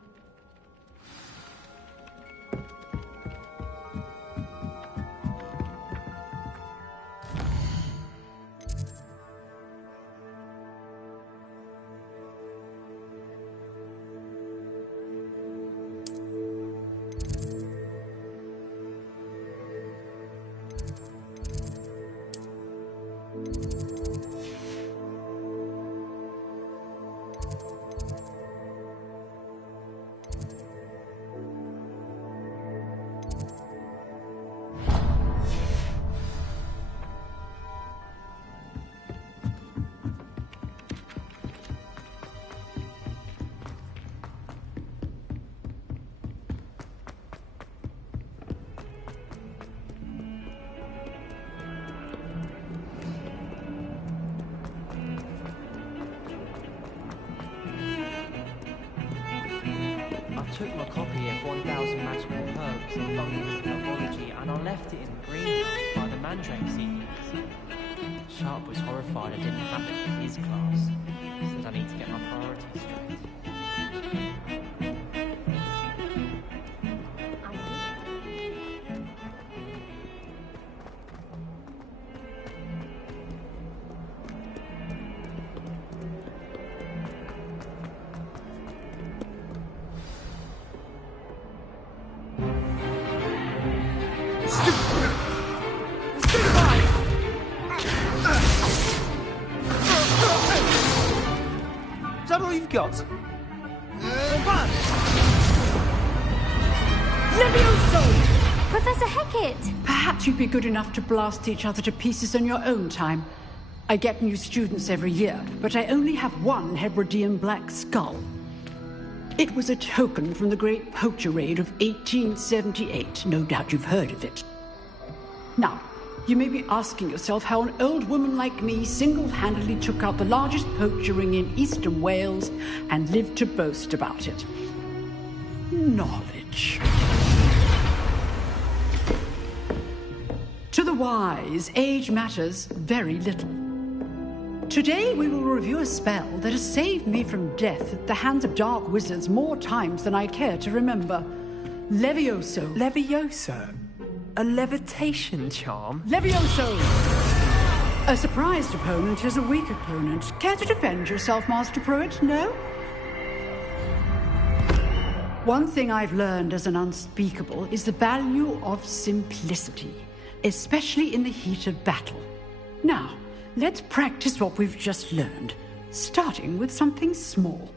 I took my copy of 1000 Magical Herbs and Functional Herbology and I left it in the greenhouse by the Mandrake seedlings. Sharp was horrified I didn't have it in his class. Said I need to get my priorities straight. Is that all you've got? Levioso! Professor Hecat! Perhaps you'd be good enough to blast each other to pieces in your own time. I get new students every year, but I only have one Hebridean black skull. It was a token from the Great Poacher Raid of 1878. No doubt you've heard of it. Now, you may be asking yourself how an old woman like me single-handedly took out the largest poacher ring in eastern Wales and lived to boast about it. Knowledge. To the wise, age matters very little. Today we will review a spell that has saved me from death at the hands of dark wizards more times than I care to remember. Levioso. Levioso? A levitation charm? Levioso! A surprised opponent is a weak opponent. Care to defend yourself, Master Pruitt? No? One thing I've learned as an unspeakable is the value of simplicity, especially in the heat of battle. Now, let's practice what we've just learned, starting with something small.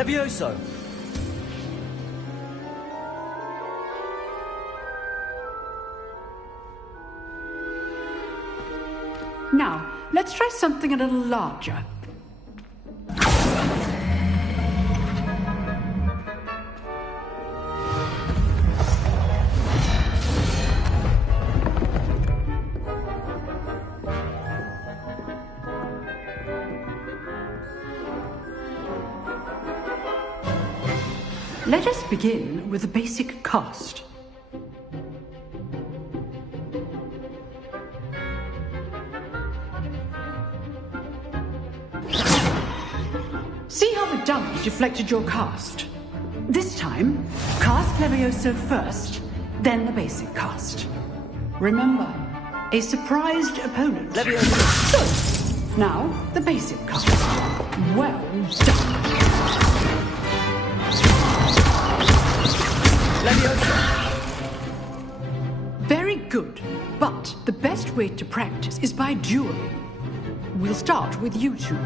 Levioso! Now, let's try something a little larger. Let us begin with the basic cast. See how the dummy deflected your cast? This time, cast Levioso first, then the basic cast. Remember, a surprised opponent. Levioso! Good. Now, the basic cast. Well done. Leviosa! Very good, but the best way to practice is by dueling. We'll start with you two.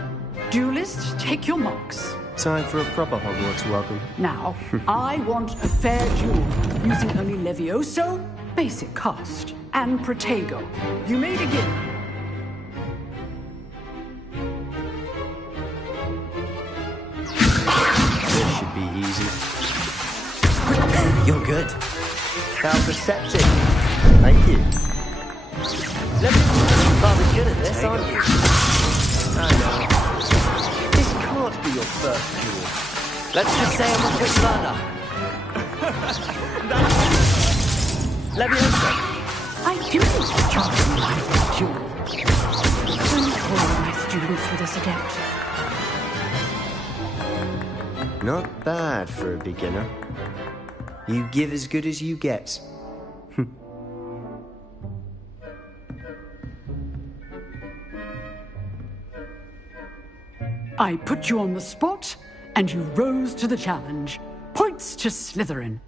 Duelists, take your marks. Time for a proper Hogwarts welcome. Now, I want a fair duel, using only Levioso, basic cast, and Protego. You may begin. This should be easy. You're good. How perceptive. Thank you. You're rather good at this, aren't you? I know. This can't be your first duel. Let's just say I'm a quick learner. Leviosa! I do think the chance in life is duel. Don't worry my students for this adept. Not bad for a beginner. You give as good as you get. I put you on the spot, and you rose to the challenge. Points to Slytherin.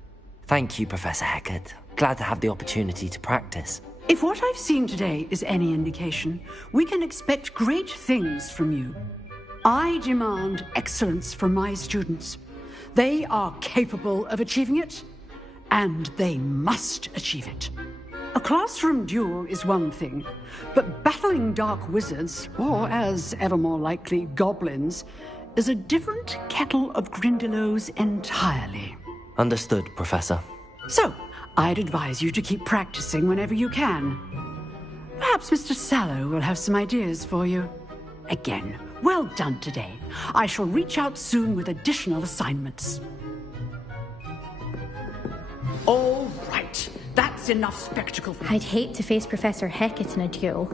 Thank you, Professor Hecat. Glad to have the opportunity to practice. If what I've seen today is any indication, we can expect great things from you. I demand excellence from my students. They are capable of achieving it, and they must achieve it. A classroom duel is one thing, but battling dark wizards, or as ever more likely, goblins, is a different kettle of Grindylows entirely. Understood, Professor. So, I'd advise you to keep practicing whenever you can. Perhaps Mr. Sallow will have some ideas for you. Again, well done today. I shall reach out soon with additional assignments. All right. That's enough spectacle for me. I'd hate to face Professor Hecat in a duel.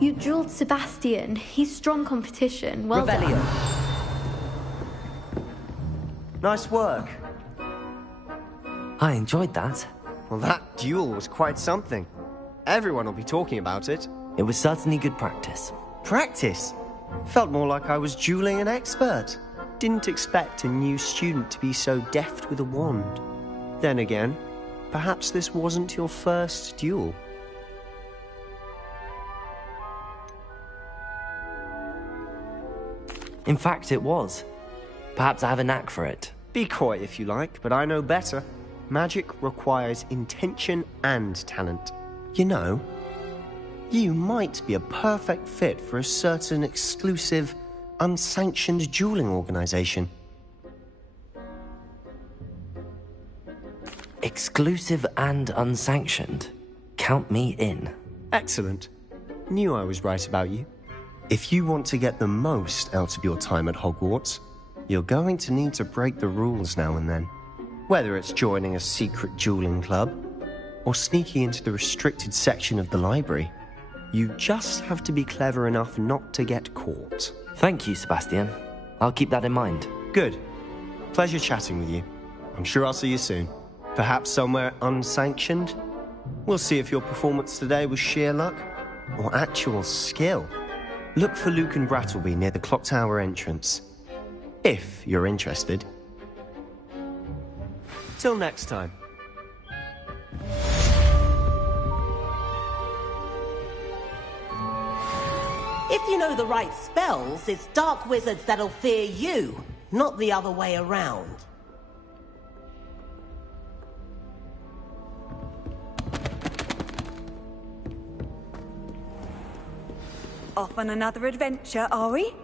You drilled Sebastian. He's strong competition. Well Revelio. done. Nice work. I enjoyed that. Well, that duel was quite something. Everyone will be talking about it. It was certainly good practice. Practice? Felt more like I was dueling an expert. Didn't expect a new student to be so deft with a wand. Then again, perhaps this wasn't your first duel. In fact, it was. Perhaps I have a knack for it. Be coy if you like, but I know better. Magic requires intention and talent. You know, you might be a perfect fit for a certain exclusive, unsanctioned dueling organization. Exclusive and unsanctioned? Count me in. Excellent. Knew I was right about you. If you want to get the most out of your time at Hogwarts, you're going to need to break the rules now and then. Whether it's joining a secret dueling club, or sneaking into the restricted section of the library, you just have to be clever enough not to get caught. Thank you, Sebastian. I'll keep that in mind. Good. Pleasure chatting with you. I'm sure I'll see you soon. Perhaps somewhere unsanctioned? We'll see if your performance today was sheer luck, or actual skill. Look for Luke and Brattleby near the clock tower entrance. If you're interested. Till next time. If you know the right spells, it's dark wizards that'll fear you, not the other way around. Off on another adventure, are we?